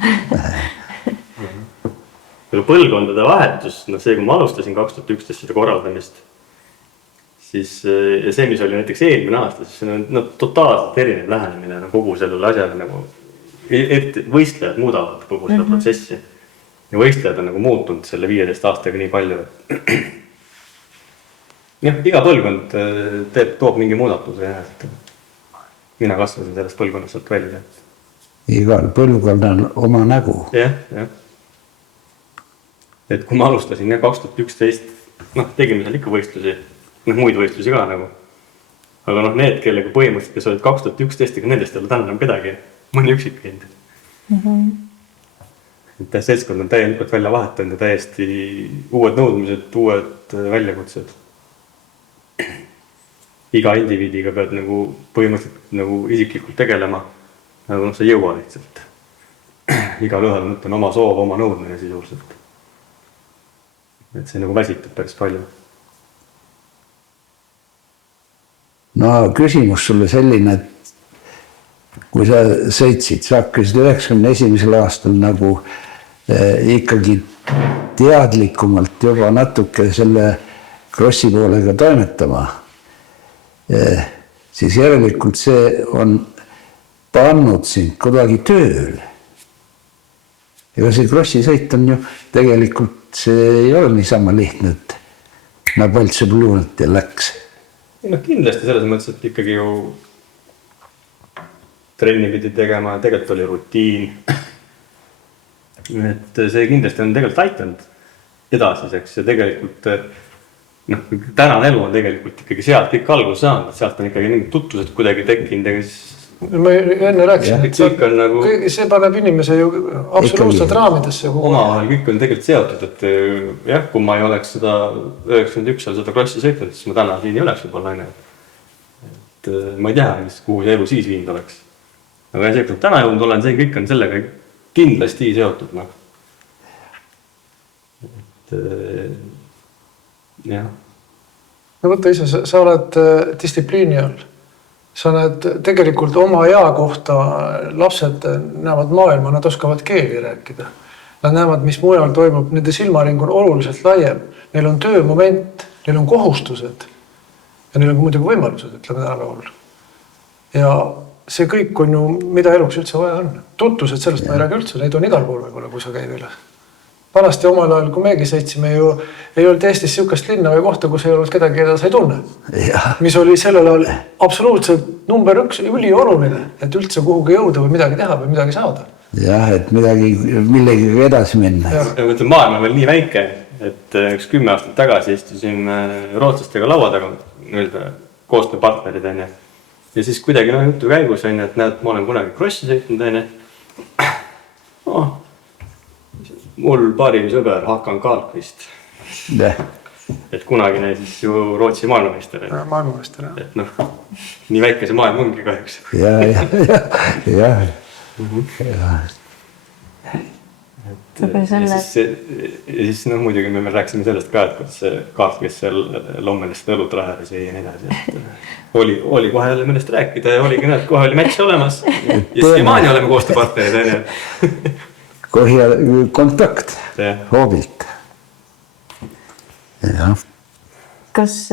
Põlvkondade vahetus, see kui ma alustasin 2011 seda korraldamist, siis ja see, mis oli näiteks eelmine aasta, siis see on totaalselt erinev lähenemine kogu sellele asjale nagu, et võistlejad muudavad kogu seda protsessi. Ja võistlejad on nagu muutunud selle 15 aastaga nii palju, et iga põlvkond toob mingi muudatuse. Mina kasvasin sellest põlvkonnast sealt välja. Igal põlvkonnal oma nägu. Jah. Et kui ma alustasin 2011, tegime seal ikka võistlusi, muid võistlusi ka nagu. Aga need, kellega põhimõtteliselt, kes olid 2011, ega nendest ei ole täna enam kedagi, mõni üksik käinud. Seltskond on täielikult välja vahetanud ja täiesti uued nõudmised, uued väljakutsed. Iga indiviidiga pead nagu põhimõtteliselt nagu isiklikult tegelema, aga sa ei jõua lihtsalt. Igal ühel on oma soov, oma nõudmine sisuliselt. Et see nagu väsitab päris palju. No küsimus sulle selline, et kui sa sõitsid, sa hakkasid 91. aastal nagu ikkagi teadlikumalt juba natuke selle Krossi poolega toimetama, siis järelikult see on pannud sind kuidagi tööl. Ega see Krossi sõit on ju tegelikult, see ei ole niisama lihtne, et Paltse pluunat ja läks. Kindlasti selles mõttes, et ikkagi ju trenni pidi tegema ja tegelikult oli rutiin. Et see kindlasti on tegelikult aitanud edasiseks ja tegelikult tänane elu on tegelikult ikkagi sealt kõik algus saanud, et sealt on ikkagi mingid tutvused kuidagi tekkinud ja siis ma enne rääkisin, nagu see paneb inimese ju absoluutselt raamidesse. Omavahel kõik on tegelikult seotud, et jah, kui ma ei oleks seda 91 seda Krossi sõitnud, siis ma täna siin ei oleks võib-olla aine. Et ma ei tea, kuhu see elu siis viinud oleks. Aga see, kui täna jõudnud olen, see kõik on sellega kindlasti seotud. Jah. No võtta ise, sa oled distsipliini all. Sa näed tegelikult oma ea kohta, lapsed näevad maailma, nad oskavad keeli rääkida. Nad näevad, mis mujal toimub, nende silmaring on oluliselt laiem. Neil on töömoment, neil on kohustused ja neil on muidugi võimalused, ütleme tänapäeval. Ja see kõik on ju, mida eluks üldse vaja on. Tuttused sellest ma ei räägi üldse, neid on igal pool võib-olla, kui sa käid üle. Vanasti omal ajal, kui meiegi sõitsime ju, ei olnud Eestis siukest linna või kohta, kus ei olnud kedagi, keda sa ei tunne. Mis oli sellel ajal absoluutselt number 1 üli oluline, et üldse kuhugi jõuda või midagi teha või midagi saada. Jah, et millegi edasi minna. Maailm on veel nii väike, et üks 10 aastat tagasi istusin rootslastega laua taga, koostööpartnerid on. Ja siis kuidagi jutu käigus on, et näed, ma olen kunagi Krossi sõitnud. Mul parim sõber Hakan Kaalkvist. Et kunagi näi siis ju Rootsi maailmameister. Maailmameister, jah. Et nii väike see maailm ongi kahjuks. Jah. ja siis muidugi me rääkisime sellest ka, et kuidas see Kaart, kes seal loomelist õlut rahelis ja nii edasi. Oli kohe jälle millest rääkida ja oligi näed, kohe oli match olemas. Ja siiamaani oleme koostööpartnerid. Kohe kontakt hoobilt. Kas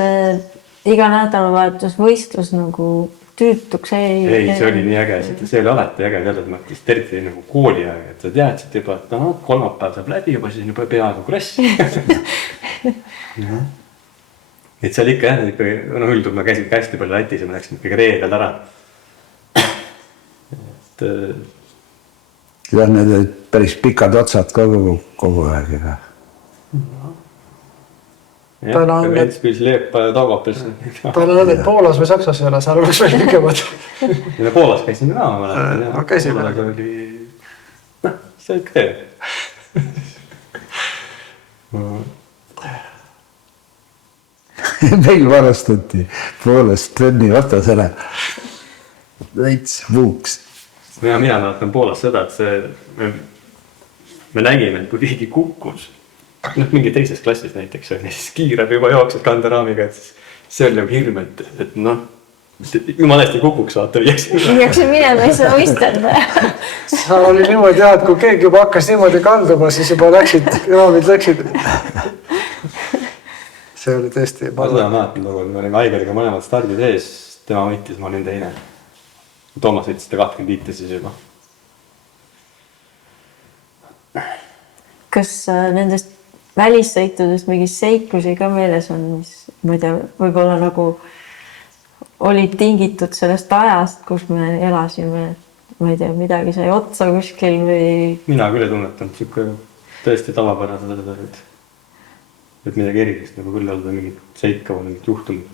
iga nädalavahetus võistlus nagu tüütuks ei, see oli nii äge, see oli alati äge selles mõttes, eriti nagu kooliaeg, et sa teadsid juba, et kolmapäev saab läbi, juba siis juba peaaegu klass. Et seal ikka üldub ma käisin hästi palju Lätis ja ma läksin ikkagi reedel ära. Ja need olid päris pikad otsad kogu aeg. Täna on need Poolas või Saksas ei ole, seal oleks veel pikemad. Poolas käisin ka, ma mäletan. Ma käisin. See oli kõe. Meil varastati Poolas trenni otas ära. Veits vuuks. Mina mäletan Poolas seda, et me nägime, et kui keegi kukkus, mingi teises klassis näiteks, siis kiireb juba jooksed kanderaamiga, et see oli nagu hirm, et jumal hästi kukuks vaata. Jääksin minema, ei saa võistelda. Sa oli niimoodi et kui keegi juba hakkas niimoodi kanduma, siis juba raamid läksid. See oli tõesti. Ma seda mäletan, me olime Aigeriga mõlemad stardid ees, tema võitis, ma olin teine. Toomas võitis 25 siis juba. Kas nendest välissõitudest mingi seiklusi ka meeles on, mis, ma ei tea, võib-olla nagu olid tingitud sellest ajast, kus me elasime, ma ei tea, midagi sai otsa kuskil või... Mina küll ei tunnetanud, siuke tõesti tavapärased, et midagi erilist nagu küll olnud või mingit seika või mingit juhtumit.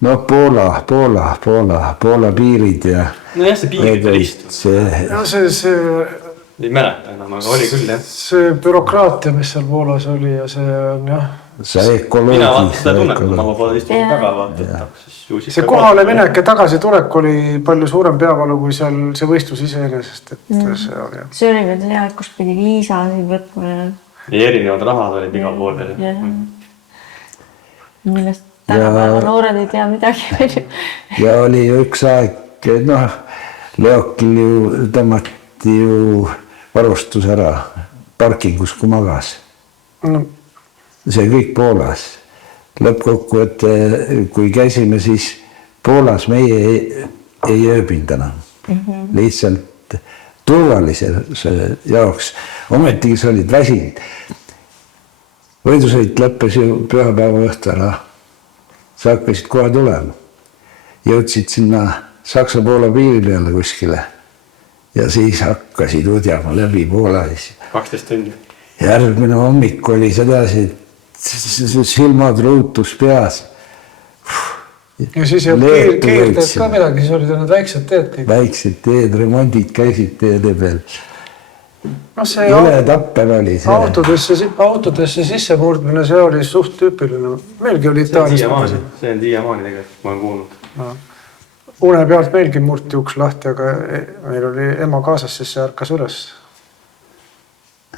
No Poola piirid ja... No jah, see piirid oli istunud. See... Ei mäleta enam, aga oli küll jah. See bürokraatia, mis seal Poolas oli ja see on jah... See ökoloogi. Mina vaata seda tunnetan, ma pole istunud taga vaata. See kohale minek ja tagasi tulek oli palju suurem peavalu kui seal see võistlus iseenesest. See oli veel see, kus pidi viisa võtma. Ja erinevad rahad olid igal pool veel. Millest tänapäeva noored ei tea midagi. Ja oli ju üks aeg, Leokil ju tõmmati ju varustus ära parkingus, kui magas. See kõik Poolas. Lõppkokkuvõtte, kui käisime, siis Poolas meie ei ööbinud enam. Lihtsalt turvalisuse jaoks. Ometigi sa olid väsinud. Võidusõit lõppes ju pühapäeva õhtu ära. Sa hakkasid kohe tulema. Jõudsid sinna Saksa-Poola piiri peale kuskile. Ja siis hakkasid udjama läbi Poola. 12 tundi. Järgmine hommik oli sedasi, et silmad ruutus peas. Ja siis kiirteed ka midagi, siis olid need väiksed teed kõik. Väiksed teed, remondid käisid teede peal. Jõle tapper oli see. Autodesse sissemurdmine, see oli suht tüüpiline. Meilgi oli Itaalias. See on siiamaani tegelikult, ma olen kuulnud. Une pealt meilgi murti uks lahti, aga meil oli ema kaasas, siis see ärkas üles.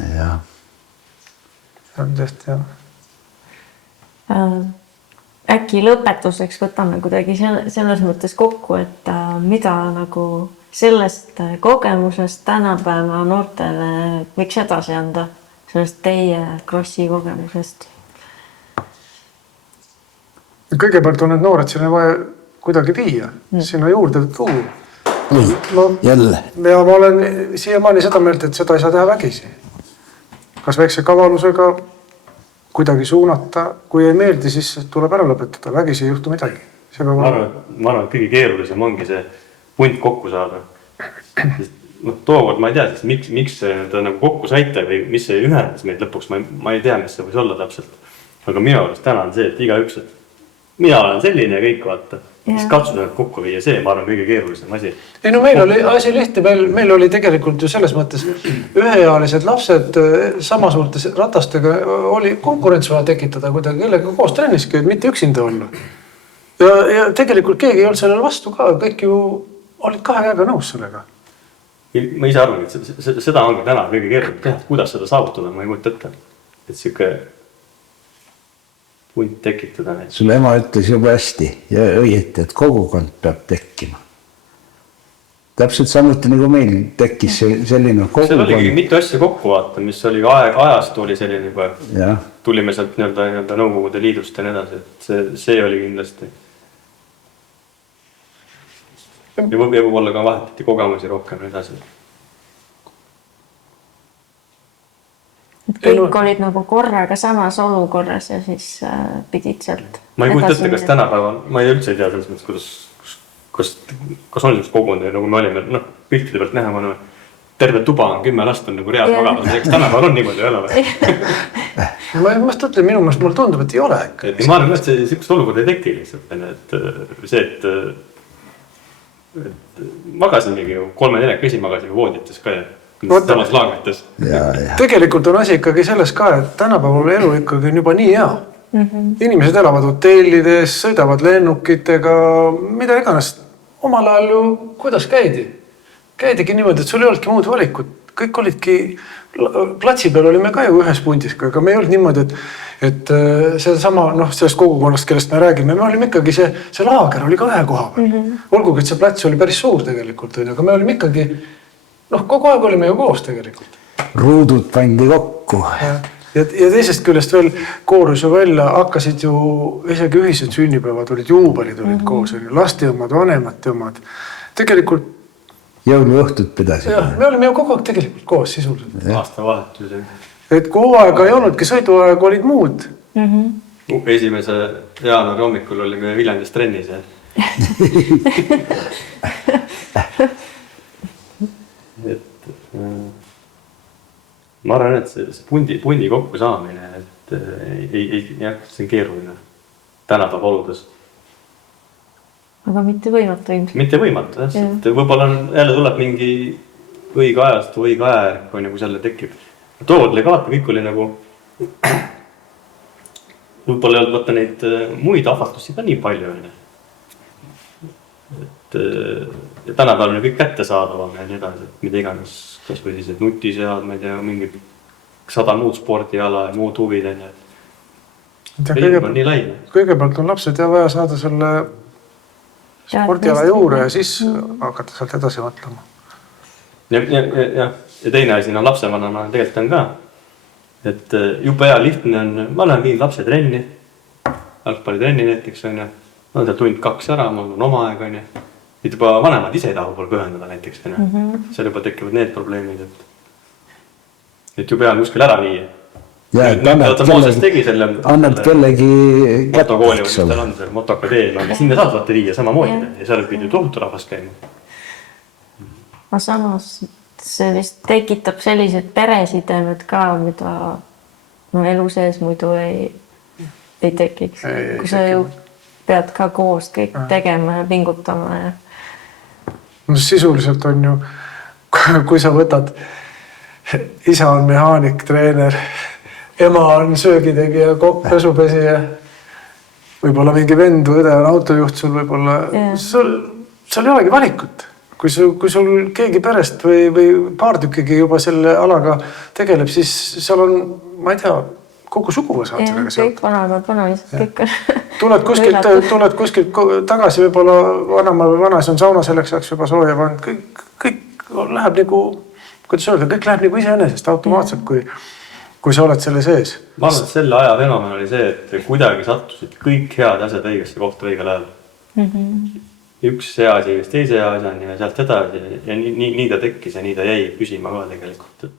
Jah. See on tõesti, jah. Äkki lõpetuseks võtame kuidagi selles mõttes kokku, et mida nagu sellest kogemusest tänapäeva noortele võiks edasi anda, sellest teie krossi kogemusest? Kõigepealt on need noored sinna vaja kuidagi viia, sinna juurde tuua. Jälle. Ja ma olen siiamaani seda meelt, et seda ei saa teha vägisi. Kas väikse kavalusega kuidagi suunata, kui ei meeldi, siis tuleb ära lõpetada, vägisi ei juhtu midagi. Ma arvan, et kõige keerulisem ongi see punt kokku saada. Tookord ma ei tea, miks ta nagu kokku saite või mis see ühendas meid lõpuks, ma ei tea, mis see võis olla täpselt. Aga minu arust täna on see, et igaüks, et mina olen selline ja kõik vaata. Siis katsuda kokku viia, see ma arvan kõige keerulisem asi. Ei no meil oli asi lihtne, meil oli tegelikult ju selles mõttes üheealised lapsed sama suurtes ratastega oli konkurents vaja tekitada kuidagi kellega koos trenniski, et mitte üksinda olla. Ja tegelikult keegi ei olnud sellele vastu ka, kõik ju olid kahe käega nõus sellega. ma ise arvan, et seda ongi täna kõige keeruline teha, kuidas seda saavutada, ma ei kujuta ette. Et siuke punt tekitada. Sulle ema ütles juba hästi ja õieti, et kogukond peab tekkima. Täpselt samuti nagu meil tekkis selline kogukond. Seal oligi mitu asja kokku vaata, mis oli ajast oli selline juba. Tulime sealt nii-öelda Nõukogude Liidust ja nii edasi, et see oli kindlasti. Ja võib-olla ka vahetati kogemusi rohkem ja edasi. Kõik olid nagu korraga samas olukorras ja siis pidid sealt. Ma ei kujuta ette, kas tänapäeval, ma ei üldse ei tea selles mõttes, kas on just kogunud ja nagu me olime, piltide pealt näha, ma terve tuba on 10 last on nagu reas magamas, eks tänapäeval on niimoodi ei ole või? Ma just ütlen, minu meelest mulle tundub, et ei ole. Ma arvan, et see sihukest olukorda ei teki lihtsalt, et see, et magasimegi ju 3-4 käsi magasime voodites ka ja samas laagrites. Tegelikult on asi ikkagi selles ka, et tänapäeval elu ikkagi on juba nii hea. Inimesed elavad hotellides, sõidavad lennukitega, mida iganes. Omal ajal ju kuidas käidi? Käidigi niimoodi, et sul ei olnudki muud valikut. Kõik olidki, platsi peal olime ka ju ühes pundis, aga me ei olnud niimoodi, et see sama, sellest kogukonnast, kellest me räägime, me olime ikkagi see laager oli ka ühe koha peal. Olgugi, et see plats oli päris suur tegelikult, aga me olime ikkagi, kogu aeg olime ju koos tegelikult. Ruudud pandi kokku. Ja teisest küljest veel koorus ju välja, hakkasid ju isegi ühised sünnipäevad olid, juubelid olid koos, laste omad, vanemate omad. Tegelikult jõuluõhtut pidasid. Me olime ju kogu aeg tegelikult koos sisuliselt. Aastavahetus. Et kui aega ei olnudki, sõiduaeg olid muud. 1. jaanuari hommikul olime Viljandis trennis. Ma arvan, et see pundi kokku saamine, et see on keeruline tänapäeva oludes. Aga mitte võimatu ilmselt. Mitte võimatu, et võib-olla jälle tuleb mingi õige ajast või õige aeg, kui selle tekib. Tood legaata, kõik oli nagu, võib-olla ei olnud võtta neid muid ahvatlusi ka nii palju. Ja tänapäeval on kõik kättesaadavam ja nii edasi, mida iganes, kas või siis nutiseadmed ja mingi 100 muud spordiala ja muud huvid. On nii lai. Kõigepealt on lapsed ja vaja saada selle spordiala juurde ja siis hakata sealt edasi mõtlema. Ja teine asi, lapsevanana tegelikult on ka, et juba hea lihtne on, ma olen viinud lapse trenni, jalgpallitrenni näiteks on ja, on seal tund 2 ära, mul on oma aeg on ja, et juba vanemad ise ei taha võib-olla pühendada näiteks on ja, seal juba tekivad need probleemid, et juba hea on kuskil ära viia. Ja, annab kellegi motokooli, mis tal on, see motokadeel on ja sinna saad vaata viia samamoodi ja seal pidi tohutu rahvas käima. Ma samas see vist tekitab sellised peresidemed ka, mida elu sees muidu ei tekiks. Kui sa ju pead ka koos kõik tegema ja pingutama. Sisuliselt on ju, kui sa võtad, isa on mehaanik, treener, ema on söögitegija, kokk, pesupesija, võib-olla mingi vend või õde on autojuht, sul võib-olla, sul ei olegi valikut. Kui sul keegi perest või paar tükkigi juba selle alaga tegeleb, siis seal on, ma ei tea, kogu sugu saad sellega sealt. Kõik vanaisad, kõik on. Tuled kuskilt tagasi, võib-olla vanama või vanas on sauna selleks ajaks juba sooja pand. Kõik läheb nagu, kuidas öelda, kõik läheb nagu iseenesest automaatselt, kui sa oled selle sees. Ma arvan, et selle aja fenomen oli see, et kuidagi sattusid kõik head asjad õigesse kohta õigel ajal. Üks hea asi, teise hea asjani ja sealt edasi ja nii ta tekkis ja nii ta jäi püsima ka tegelikult.